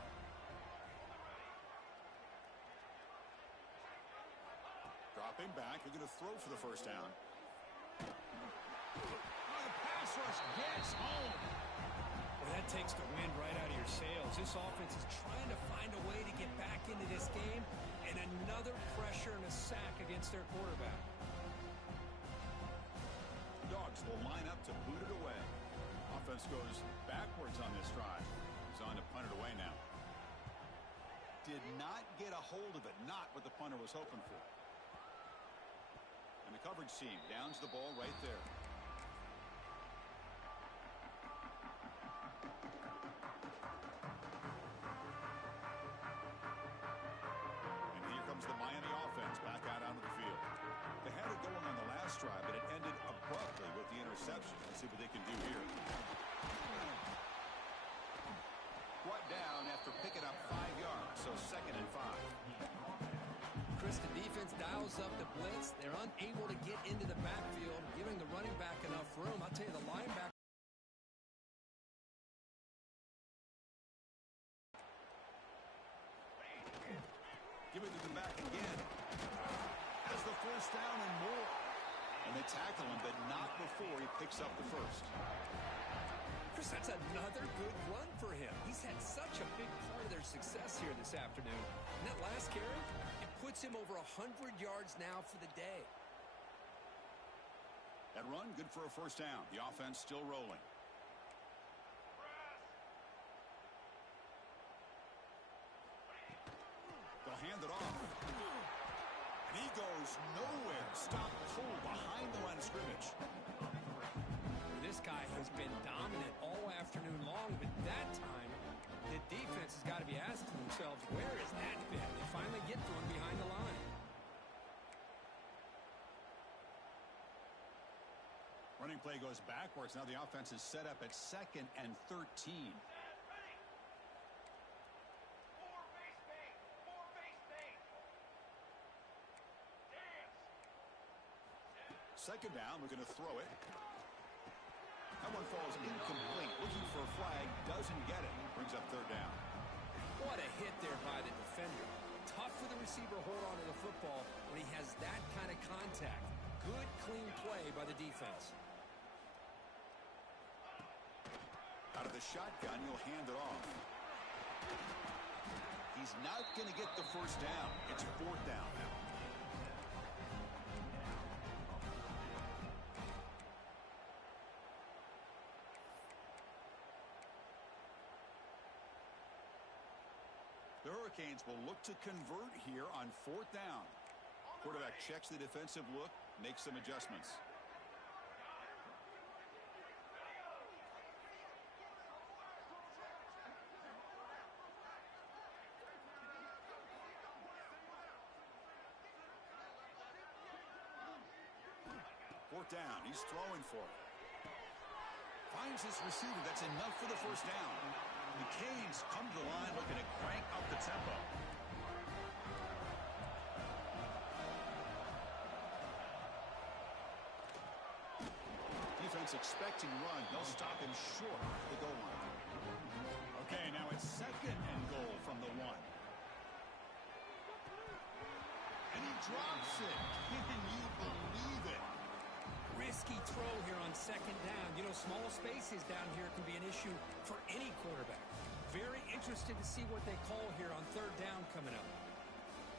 Dropping back, they're going to throw for the first down. The pass rush gets home. Well, that takes the wind right out of your sails. This offense is trying to find a way to get back into this game, and another pressure and a sack against their quarterback. Dogs will line up to boot it away. Offense goes backwards on this drive. He's on to punt it away now. Did not get a hold of it. Not what the punter was hoping for. And the coverage team downs the ball right there. And here comes the Miami offense back out onto the field. They had it going on the last drive, but it ended abruptly with the interception. Let's see what they can do here. Brought down after picking up 5 yards, so 2nd and 5. Chris, the defense dials up the blitz. They're unable to get into the backfield, giving the running back enough room. I'll tell you, the linebacker. Give it to the back again. Has the first down and more. And they tackle him, but not before he picks up the first. Chris, that's another good run for him. He's had such a big part of their success here this afternoon. And that last carry, it puts him over 100 yards now for the day. That run, good for a first down. The offense still rolling. They'll hand it off. And he goes nowhere. Stopped cold behind the line of scrimmage. This guy has been dominant all afternoon long, but that time, the defense has got to be asking themselves, where has that been? They finally get to him behind the line. Running play goes backwards. Now the offense is set up at 2nd and 13. Second down, we're going to throw it. That one falls incomplete. Looking for a flag, doesn't get it. Brings up third down. What a hit there by the defender. Tough for the receiver to hold on to the football when he has that kind of contact. by the defense. Out of the shotgun, he'll hand it off. He's not going to get the first down. It's 4th down now. The Hurricanes will look to convert here on 4th down. Quarterback checks the defensive look, makes some adjustments. Fourth down, he's throwing for it. Finds his receiver. That's enough for the first down. The Canes come to the line looking to crank up the tempo. Defense expecting run. They'll stop him short of the goal line. Okay, now it's 2nd and goal from the 1. And he drops it. Can you believe it? Risky throw here on 2nd down. You know, small spaces down here can be an issue for any quarterback. Very interested to see what they call here on 3rd down coming up.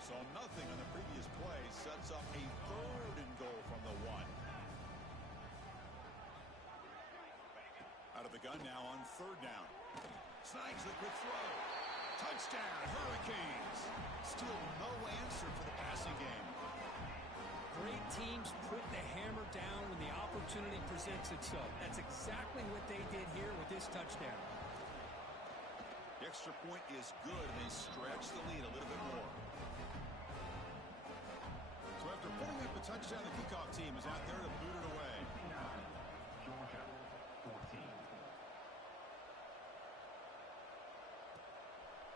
So nothing on the previous play sets up a 3rd and goal from the 1. Out of the gun now on 3rd down. Snags the quick throw. Touchdown, Hurricanes. Still no answer for the passing game. Great teams put the hammer down when the opportunity presents itself. That's exactly what they did here with this touchdown. The extra point is good, and they stretch the lead a little bit more. So after putting up a touchdown, the kickoff team is out there to boot it away. Georgia 14.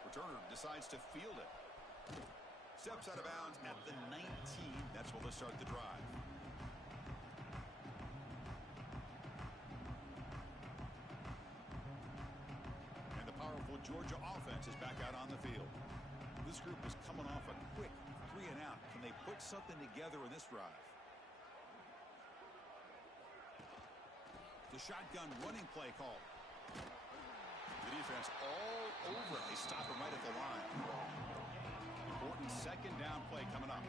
Returner decides to field it. Steps out of bounds at the 19. That's where they'll start the drive. And the powerful Georgia offense is back out on the field. This group is coming off a quick 3 and out. Can they put something together in this drive? The shotgun running play call. The defense all over it. They stop him right at the line. Important 2nd down play coming up.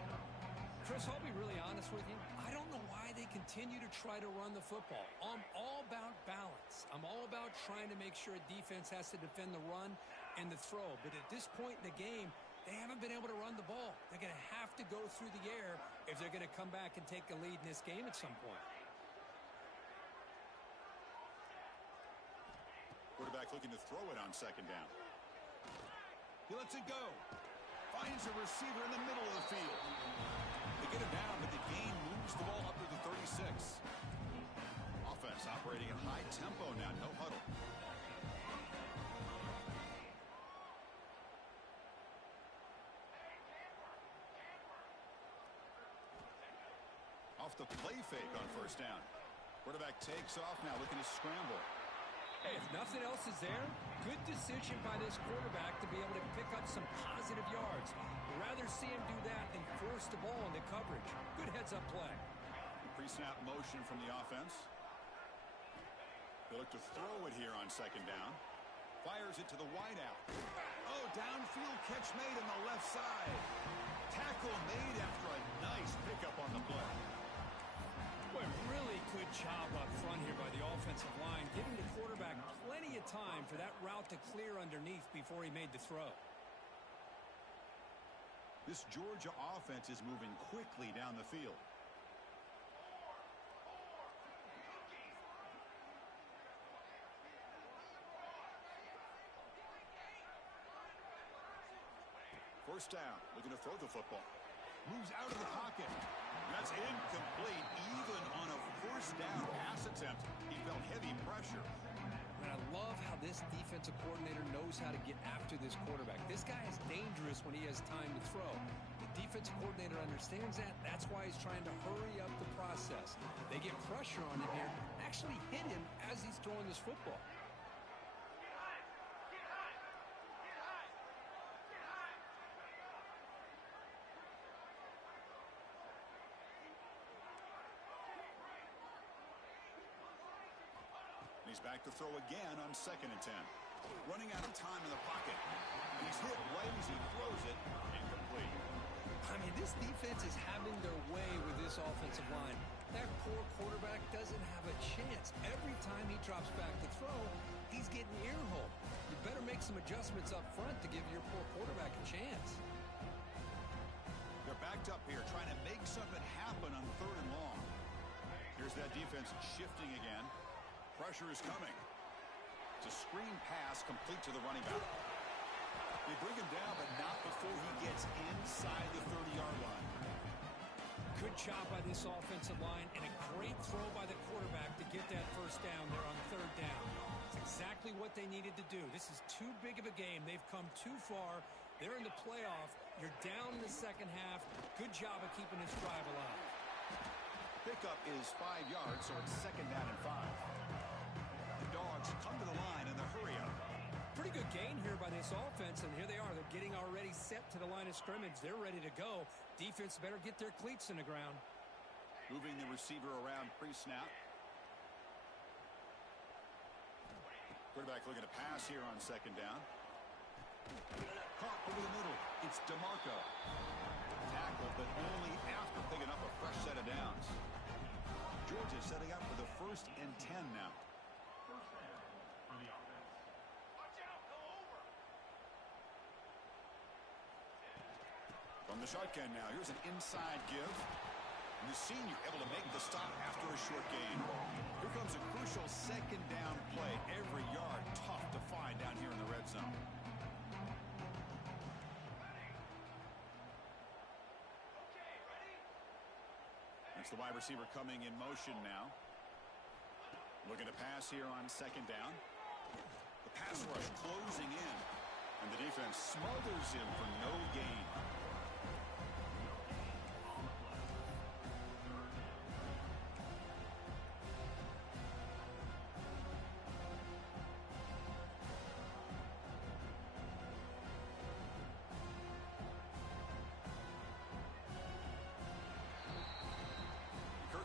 Chris, I'll be really honest with you. I don't know why they continue to try to run the football. I'm all about balance. I'm all about trying to make sure a defense has to defend the run and the throw. But at this point in the game, they haven't been able to run the ball. They're going to have to go through the air if they're going to come back and take a lead in this game at some point. Quarterback looking to throw it on 2nd down. He lets it go. Finds a receiver in the middle of the field. They get it down, but the gain moves the ball up to the 36. Offense operating at high tempo now. No huddle. Off the play fake on 1st down. Quarterback takes off now, looking to scramble. Hey, if nothing else is there, good decision by this quarterback to be able to pick up some positive yards. I'd rather see him do that than force the ball into coverage. Good heads-up play. Pre-snap motion from the offense. They look to throw it here on 2nd down. Fires it to the wideout. Oh, downfield catch made on the left side. Tackle made after a nice pickup on the play. Boy, really good job up front here by the offensive line, giving the quarterback plenty of time for that route to clear underneath before he made the throw. This Georgia offense is moving quickly down the field. First down, looking to throw the football. Moves out of the pocket. That's incomplete. Even on a 1st down pass attempt, he felt heavy pressure. And I love how this defensive coordinator knows how to get after this quarterback. This guy is dangerous when he has time to throw. The defensive coordinator understands that. That's why he's trying to hurry up the process. They get pressure on him here, actually hit him as he's throwing this football. He's back to throw again on 2nd and 10. Running out of time in the pocket. And he's hit right as he throws it. Incomplete. I mean, this defense is having their way with this offensive line. That poor quarterback doesn't have a chance. Every time he drops back to throw, he's getting earholed. You better make some adjustments up front to give your poor quarterback a chance. They're backed up here trying to make something happen on 3rd and long. Here's that defense shifting again. Pressure is coming. It's a screen pass complete to the running back. They bring him down, but not before he gets inside the 30-yard line. Good job by this offensive line and a great throw by the quarterback to get that first down there on 3rd down. It's exactly what they needed to do. This is too big of a game. They've come too far. They're in the playoff. You're down in the second half. Good job of keeping this drive alive. Pickup is 5 yards, so it's 2nd down and 5. The Dogs come to the line in the hurry-up. Pretty good gain here by this offense, and here they are. They're getting already set to the line of scrimmage. They're ready to go. Defense better get their cleats in the ground. Moving the receiver around pre-snap. Quarterback looking to pass here on 2nd down. Caught over the middle. It's DeMarco. Tackle, but only after picking up a fresh set of downs. Georgia setting up for the 1st and 10 now. First down for the offense. Watch out, go over. From the shotgun now, here's an inside give. And the senior able to make the stop after a short gain. Here comes a crucial 2nd down play. Every yard tough to find down here in the red zone. That's the wide receiver coming in motion now. Looking to pass here on 2nd down. The pass rush closing in. And the defense smothers him for no gain.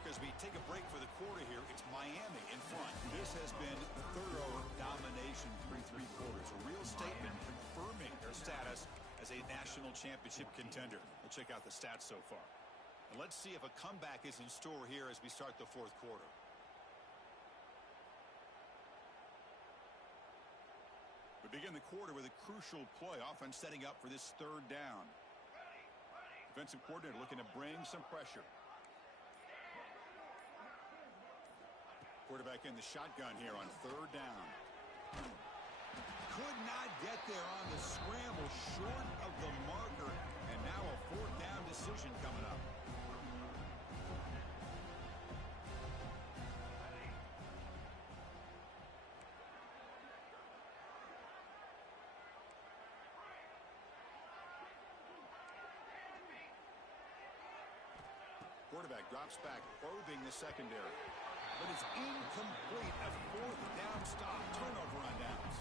As we take a break for the quarter here, it's Miami in front. This has been thorough domination through 3 quarters. A real statement confirming their status as a national championship contender. We'll check out the stats so far. And let's see if a comeback is in store here as we start the 4th quarter. We begin the quarter with a crucial play. Offense setting up for this 3rd down. Defensive coordinator looking to bring some pressure. Quarterback in the shotgun here on 3rd down. Could not get there on the scramble, short of the marker, and now a 4th down decision coming up. Quarterback drops back, probing the secondary. But it's incomplete. A 4th down stop. Turnover on downs.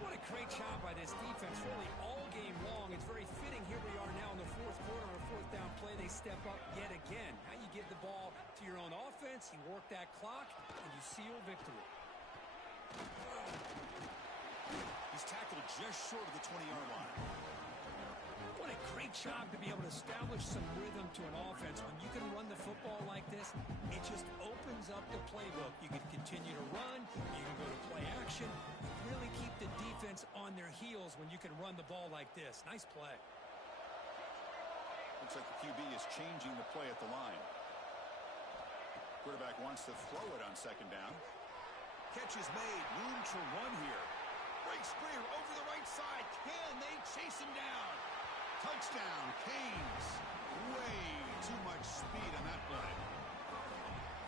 What a great job by this defense, really all game long. It's very fitting. Here we are now in the 4th quarter on a 4th down play. They step up yet again. Now you give the ball to your own offense, you work that clock, and you seal victory. He's tackled just short of the 20-yard line. What a great job to be able to establish some rhythm to an offense. When you can run the football like this, it just opens up the playbook. You can continue to run, you can go to play action, really keep the defense on their heels when you can run the ball like this. Nice play. Looks like the QB is changing the play at the line. Quarterback wants to throw it on 2nd down. Catch is made. Room to run here. Breaks clear over the right side. Can they chase him down? Touchdown, Canes. Way too much speed on that play.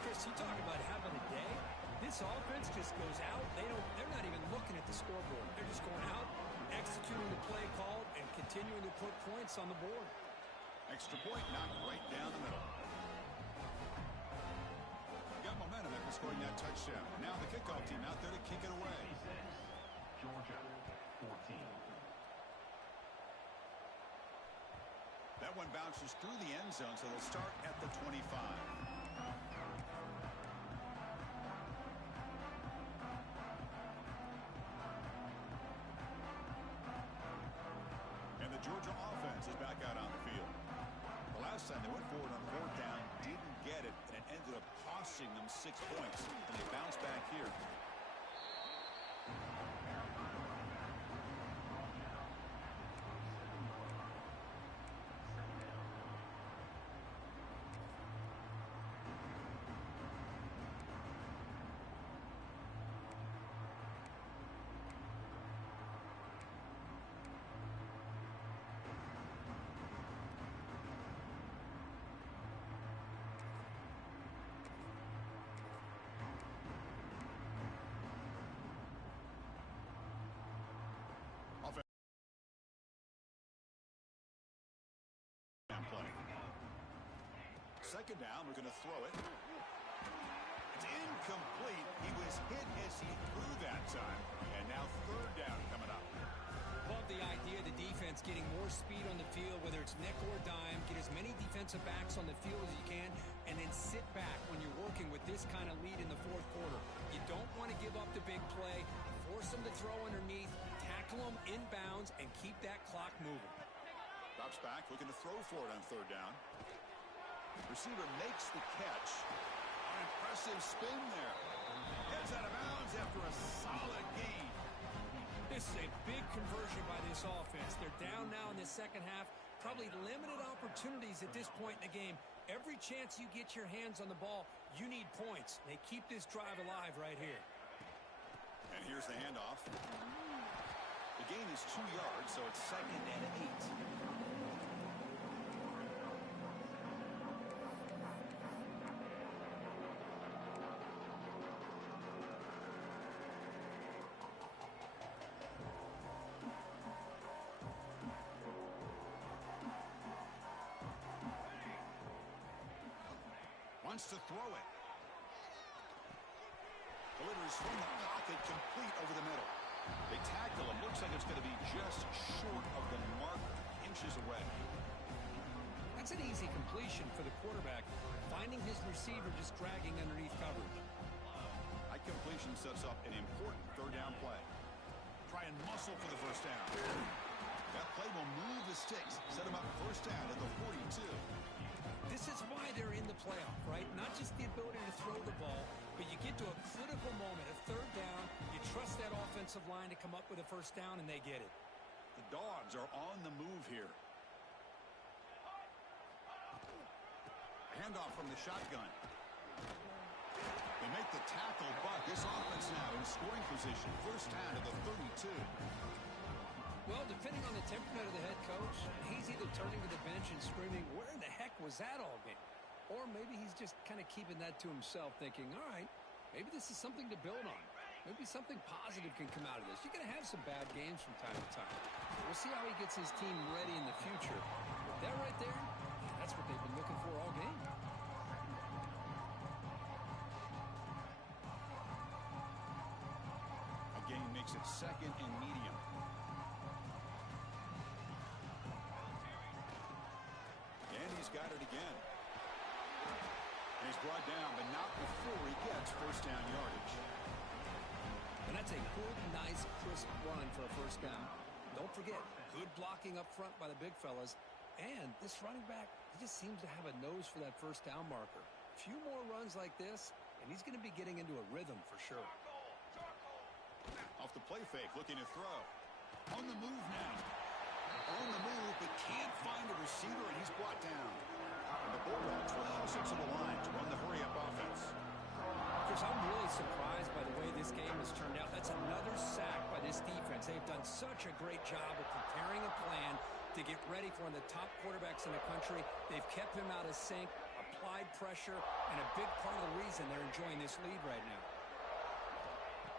Chris, you talk about having a day. This offense just goes out. They're not even looking at the scoreboard. They're just going out, executing the play called, and continuing to put points on the board. Extra point knocked right down the middle. Got momentum after scoring that touchdown. Now the kickoff team out there to kick it away. Georgia 14. That one bounces through the end zone, so they'll start at the 25. offense is back out on the field. The last time they went forward on fourth down, didn't get it, and it ended up costing them 6 points. And they bounce back here. Play. Second down, we're going to throw it. It's incomplete. He was hit as he threw that time. And now third down coming up. Love the idea of the defense getting more speed on the field, whether it's nickel or dime. Get as many defensive backs on the field as you can, and then sit back when you're working with this kind of lead in the fourth quarter. You don't want to give up the big play. Force them to throw underneath, tackle them inbounds, and keep that clock moving. Drops back, looking to throw for it on third down. Receiver makes the catch. An impressive spin there. Heads out of bounds after a solid gain. This is a big conversion by this offense. They're down now in the second half. Probably limited opportunities at this point in the game. Every chance you get your hands on the ball, you need points. They keep this drive alive right here. And here's the handoff. The gain is 2 yards, so it's 2nd and 8. Wants to throw it. Delivers from the pocket, complete over the middle. They tackle him. Looks like it's going to be just short of the mark, inches away. That's an easy completion for the quarterback, finding his receiver just dragging underneath coverage. High completion sets up an important third down play. Try and muscle for the first down. That play will move the sticks, set him up first down at the 42. This is why they're in the playoff, right? Not just the ability to throw the ball, but you get to a critical moment, a third down, you trust that offensive line to come up with a first down, and they get it. The Dogs are on the move here. Handoff from the shotgun. They make the tackle, but this offense now in scoring position. First down at the 32. Well, depending on the temperament of the head coach, he's either turning to the bench and screaming, where in the heck was that all game? Or maybe he's just kind of keeping that to himself, thinking, all right, maybe this is something to build on. Maybe something positive can come out of this. You're going to have some bad games from time to time. We'll see how he gets his team ready in the future. But that right there, that's what they've been looking for all game. Again, makes it 2nd and medium. Got it again. And he's brought down, but not before he gets first down yardage. And that's a good, nice, crisp run for a first down. Don't forget, good blocking up front by the big fellas. And this running back, he just seems to have a nose for that first down marker. A few more runs like this, and he's going to be getting into a rhythm for sure. Off the play fake, looking to throw. On the move now. On the move, but can't find a receiver, and he's brought down. And the Bulldogs will hustle to the line to run the hurry-up offense. Chris, I'm really surprised by the way this game has turned out. That's another sack by this defense. They've done such a great job of preparing a plan to get ready for one of the top quarterbacks in the country. They've kept him out of sync, applied pressure, and a big part of the reason they're enjoying this lead right now.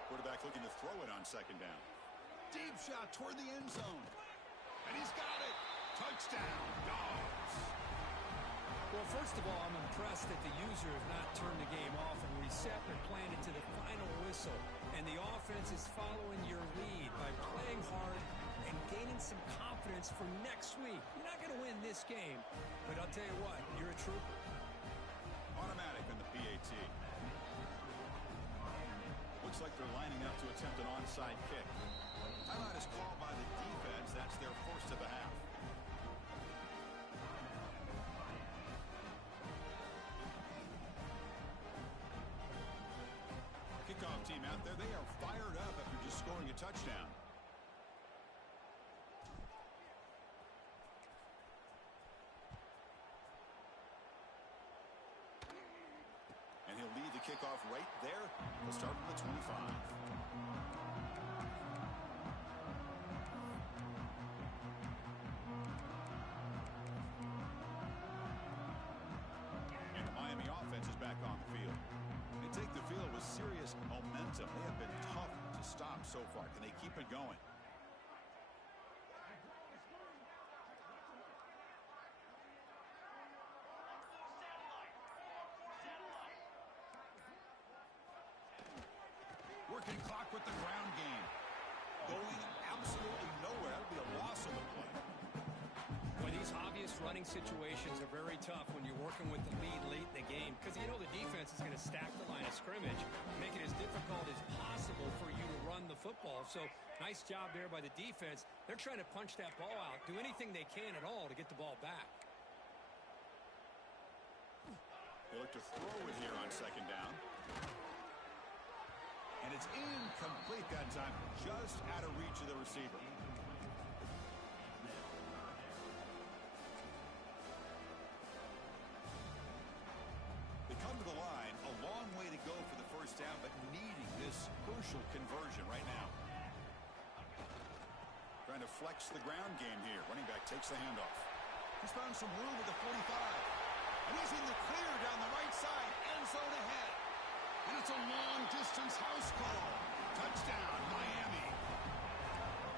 Quarterback looking to throw it on second down. Deep shot toward the end zone. And he's got it. Touchdown, Dogs. Well, first of all, I'm impressed that the user has not turned the game off and reset their plan to the final whistle. And the offense is following your lead by playing hard and gaining some confidence for next week. You're not going to win this game, but I'll tell you what, you're a trooper. Automatic in the PAT. Looks like they're lining up to attempt an onside kick. Timeout is called by the defense. That's their first of the half. out there. They are fired up after just scoring a touchdown. And he'll lead the kickoff right there. He'll start from the 25. And the Miami offense is back on the field. They take the field with serious momentum. They have been tough to stop so far. Can they keep it going? Working clock with the ground game. Going absolutely nowhere. That'll be a loss on the play. Well, these obvious running situations are very tough when you're working with the lead late in the game because you know the defense is going to stack the line of scrimmage, make it as difficult as possible for you to run the football. So nice job there by the defense. They're trying to punch that ball out, do anything they can at all to get the ball back. They look to throw it here on second down. And it's incomplete that time, just out of reach of the receiver. They come to the line, a long way to go for the first down, but needing this crucial conversion right now. Trying to flex the ground game here. Running back takes the handoff. He's found some room at the 45. And he's in the clear down the right side, end zone ahead. And it's a long-distance house call. Touchdown, Miami.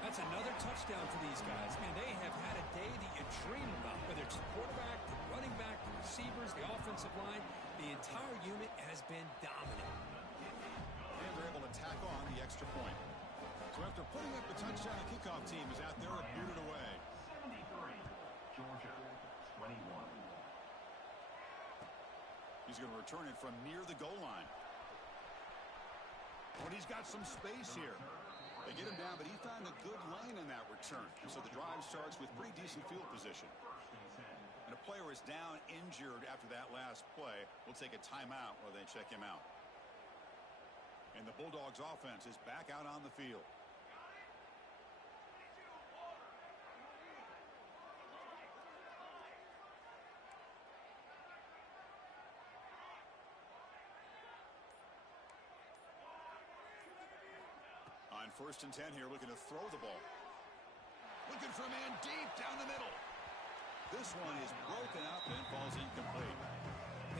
That's another touchdown for these guys. Man, they have had a day that you dream about. Whether it's the quarterback, the running back, the receivers, the offensive line, the entire unit has been dominant. And they're able to tack on the extra point. So after putting up the touchdown, the kickoff team is out there and booted away. 73, Georgia, 21. He's going to return it from near the goal line. But he's got some space here. They get him down, but he found a good lane in that return. And so the drive starts with pretty decent field position. And a player is down injured after that last play. We'll take a timeout while they check him out. And the Bulldogs offense is back out on the field. On 1st and 10 here, looking to throw the ball. Looking for a man deep down the middle. This one is broken up and falls incomplete.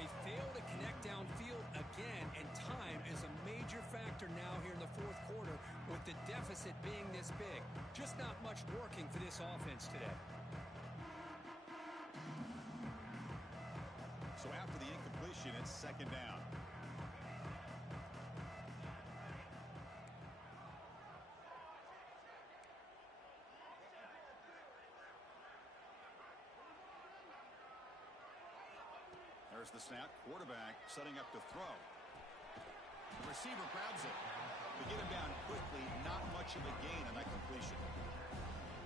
They fail to connect downfield again, and time is a major factor now here in the fourth quarter with the deficit being this big. Just not much working for this offense today. So after the incompletion, it's second down. There's the snap. Quarterback setting up to throw. The receiver grabs it. They get him down quickly. Not much of a gain on that completion.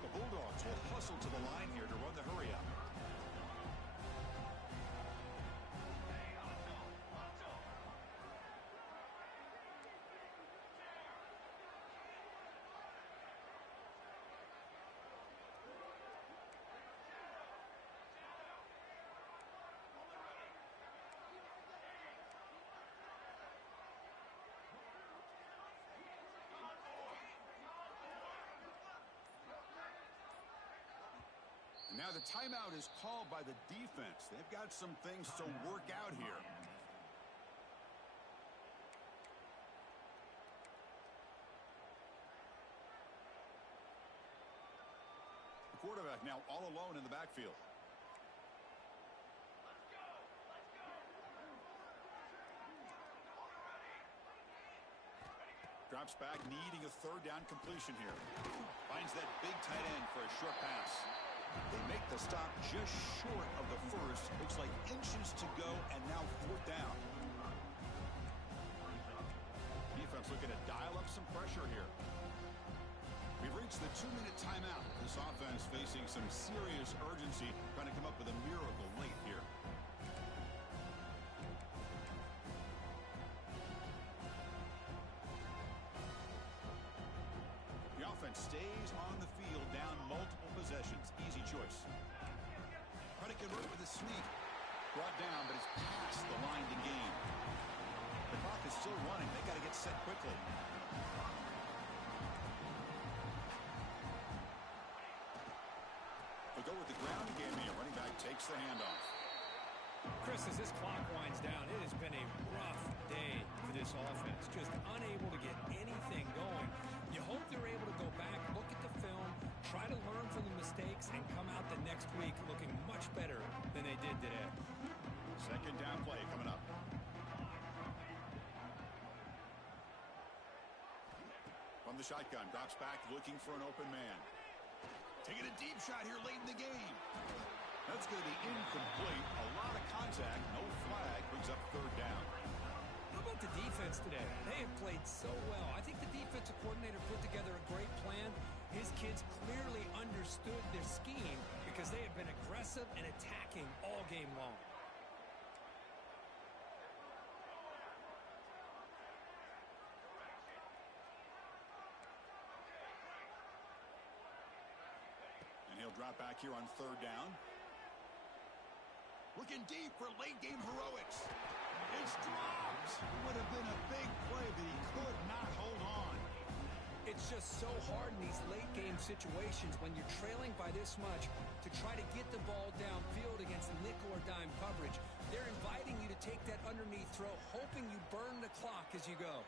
The Bulldogs will hustle to the line here to run the hurry up. Now the timeout is called by the defense. They've got some things to work out here. The quarterback now all alone in the backfield. Drops back, needing a third down completion here. Finds that big tight end for a short pass. They make the stop just short of the first. Looks like inches to go, and now fourth down. Defense looking to dial up some pressure here. We've reached the 2-minute timeout. This offense facing some serious urgency, trying to come up with a miracle late here. offense stays on the field down multiple possessions. Easy choice. Predicate route with a sneak. Brought down, but it's past the line to gain. The clock is still running. They got to get set quickly. They'll go with the ground game here. Running back takes the handoff. Chris, as this clock winds down, it has been a rough day for this offense. Just unable to get anything going. You hope they're able to go back, look at the film, try to learn from the mistakes, and come out the next week looking much better than they did today. Second down play coming up. From the shotgun, drops back looking for an open man. Taking a deep shot here late in the game. That's going to be incomplete. A lot of contact. No flag. Brings up third down. How about the defense today? They have played so well. I think the defensive coordinator put together a great plan. His kids clearly understood their scheme because they have been aggressive and attacking all game long. And he'll drop back here on third down. Looking deep for late-game heroics. It's dropped. It would have been a big play, but he could not hold on. It's just so hard in these late-game situations when you're trailing by this much to try to get the ball downfield against nickel or dime coverage. They're inviting you to take that underneath throw, hoping you burn the clock as you go.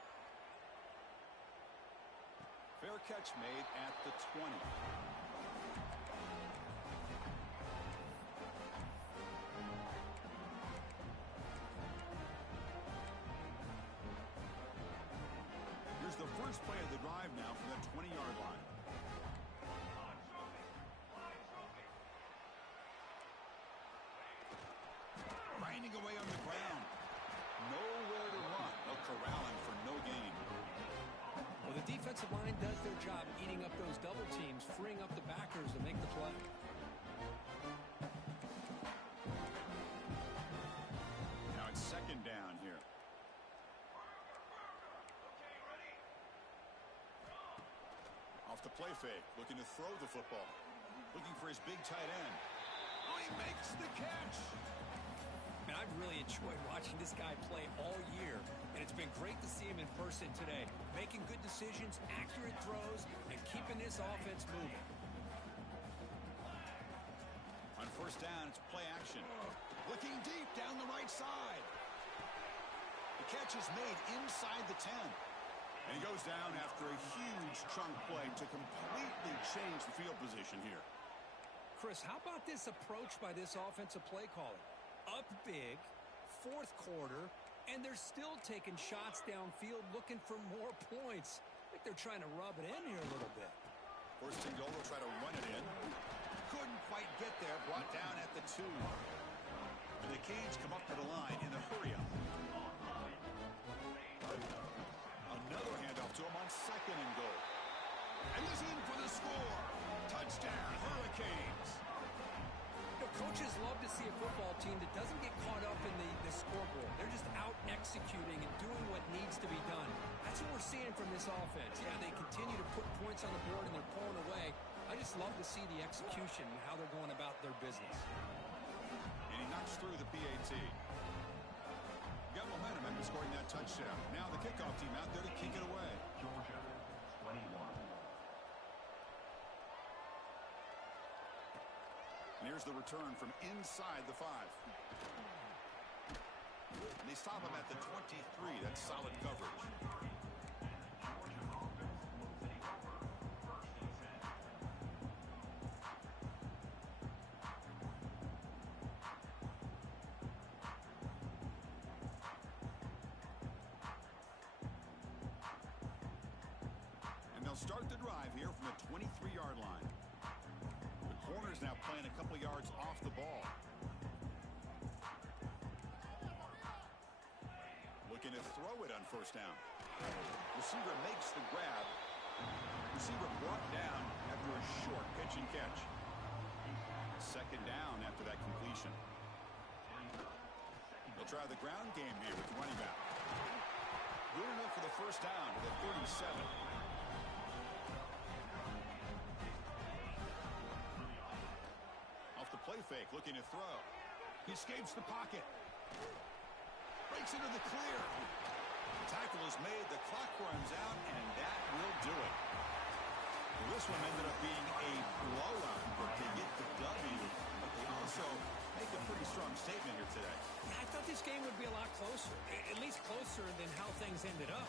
Fair catch made at the 20. The first play of the drive now from the 20-yard line. Grinding away on the ground. Nowhere to run. They'll corral him for no gain. Well, the defensive line does their job eating up those double teams, freeing up the backers to make the play. Now it's second down here. Off the play fake, looking to throw the football. Looking for his big tight end. Oh, he makes the catch. Man, I've really enjoyed watching this guy play all year, and it's been great to see him in person today. Making good decisions, accurate throws, and keeping this offense moving. On first down, it's play action. Looking deep down the right side. The catch is made inside the 10. And he goes down after a huge chunk play to completely change the field position here. Chris, how about this approach by this offensive play caller? Up big, fourth quarter, and they're still taking shots downfield looking for more points. I think they're trying to rub it in here a little bit. First and goal, they'll try to run it in. Couldn't quite get there, brought down at the 2. And the Canes come up to the line in a hurry-up. Another handoff to him on second and goal. And this in for the score. Touchdown, Hurricanes. You know, coaches love to see a football team that doesn't get caught up in the scoreboard. They're just out executing and doing what needs to be done. That's what we're seeing from this offense. Yeah, they continue to put points on the board and they're pulling away. I just love to see the execution and how they're going about their business. And he knocks through the PAT. Got momentum after scoring that touchdown. Now the kickoff team out there to kick it away. Georgia, 21. And here's the return from inside the 5. And they stop him at the 23. That's solid coverage. Start the drive here from the 23-yard line. The corner's now playing a couple yards off the ball. Looking to throw it on first down. Receiver makes the grab. Receiver brought down after a short pitch and catch. Second down after that completion. They'll try the ground game here with the running back. Good enough for the first down to the 37. fake, looking to throw. He escapes the pocket. Breaks into the clear. The tackle is made, the clock runs out, and that will do it. Well, this one ended up being a blowout, but they get the W. But they also make a pretty strong statement here today. Yeah, I thought this game would be a lot closer, at least closer than how things ended up.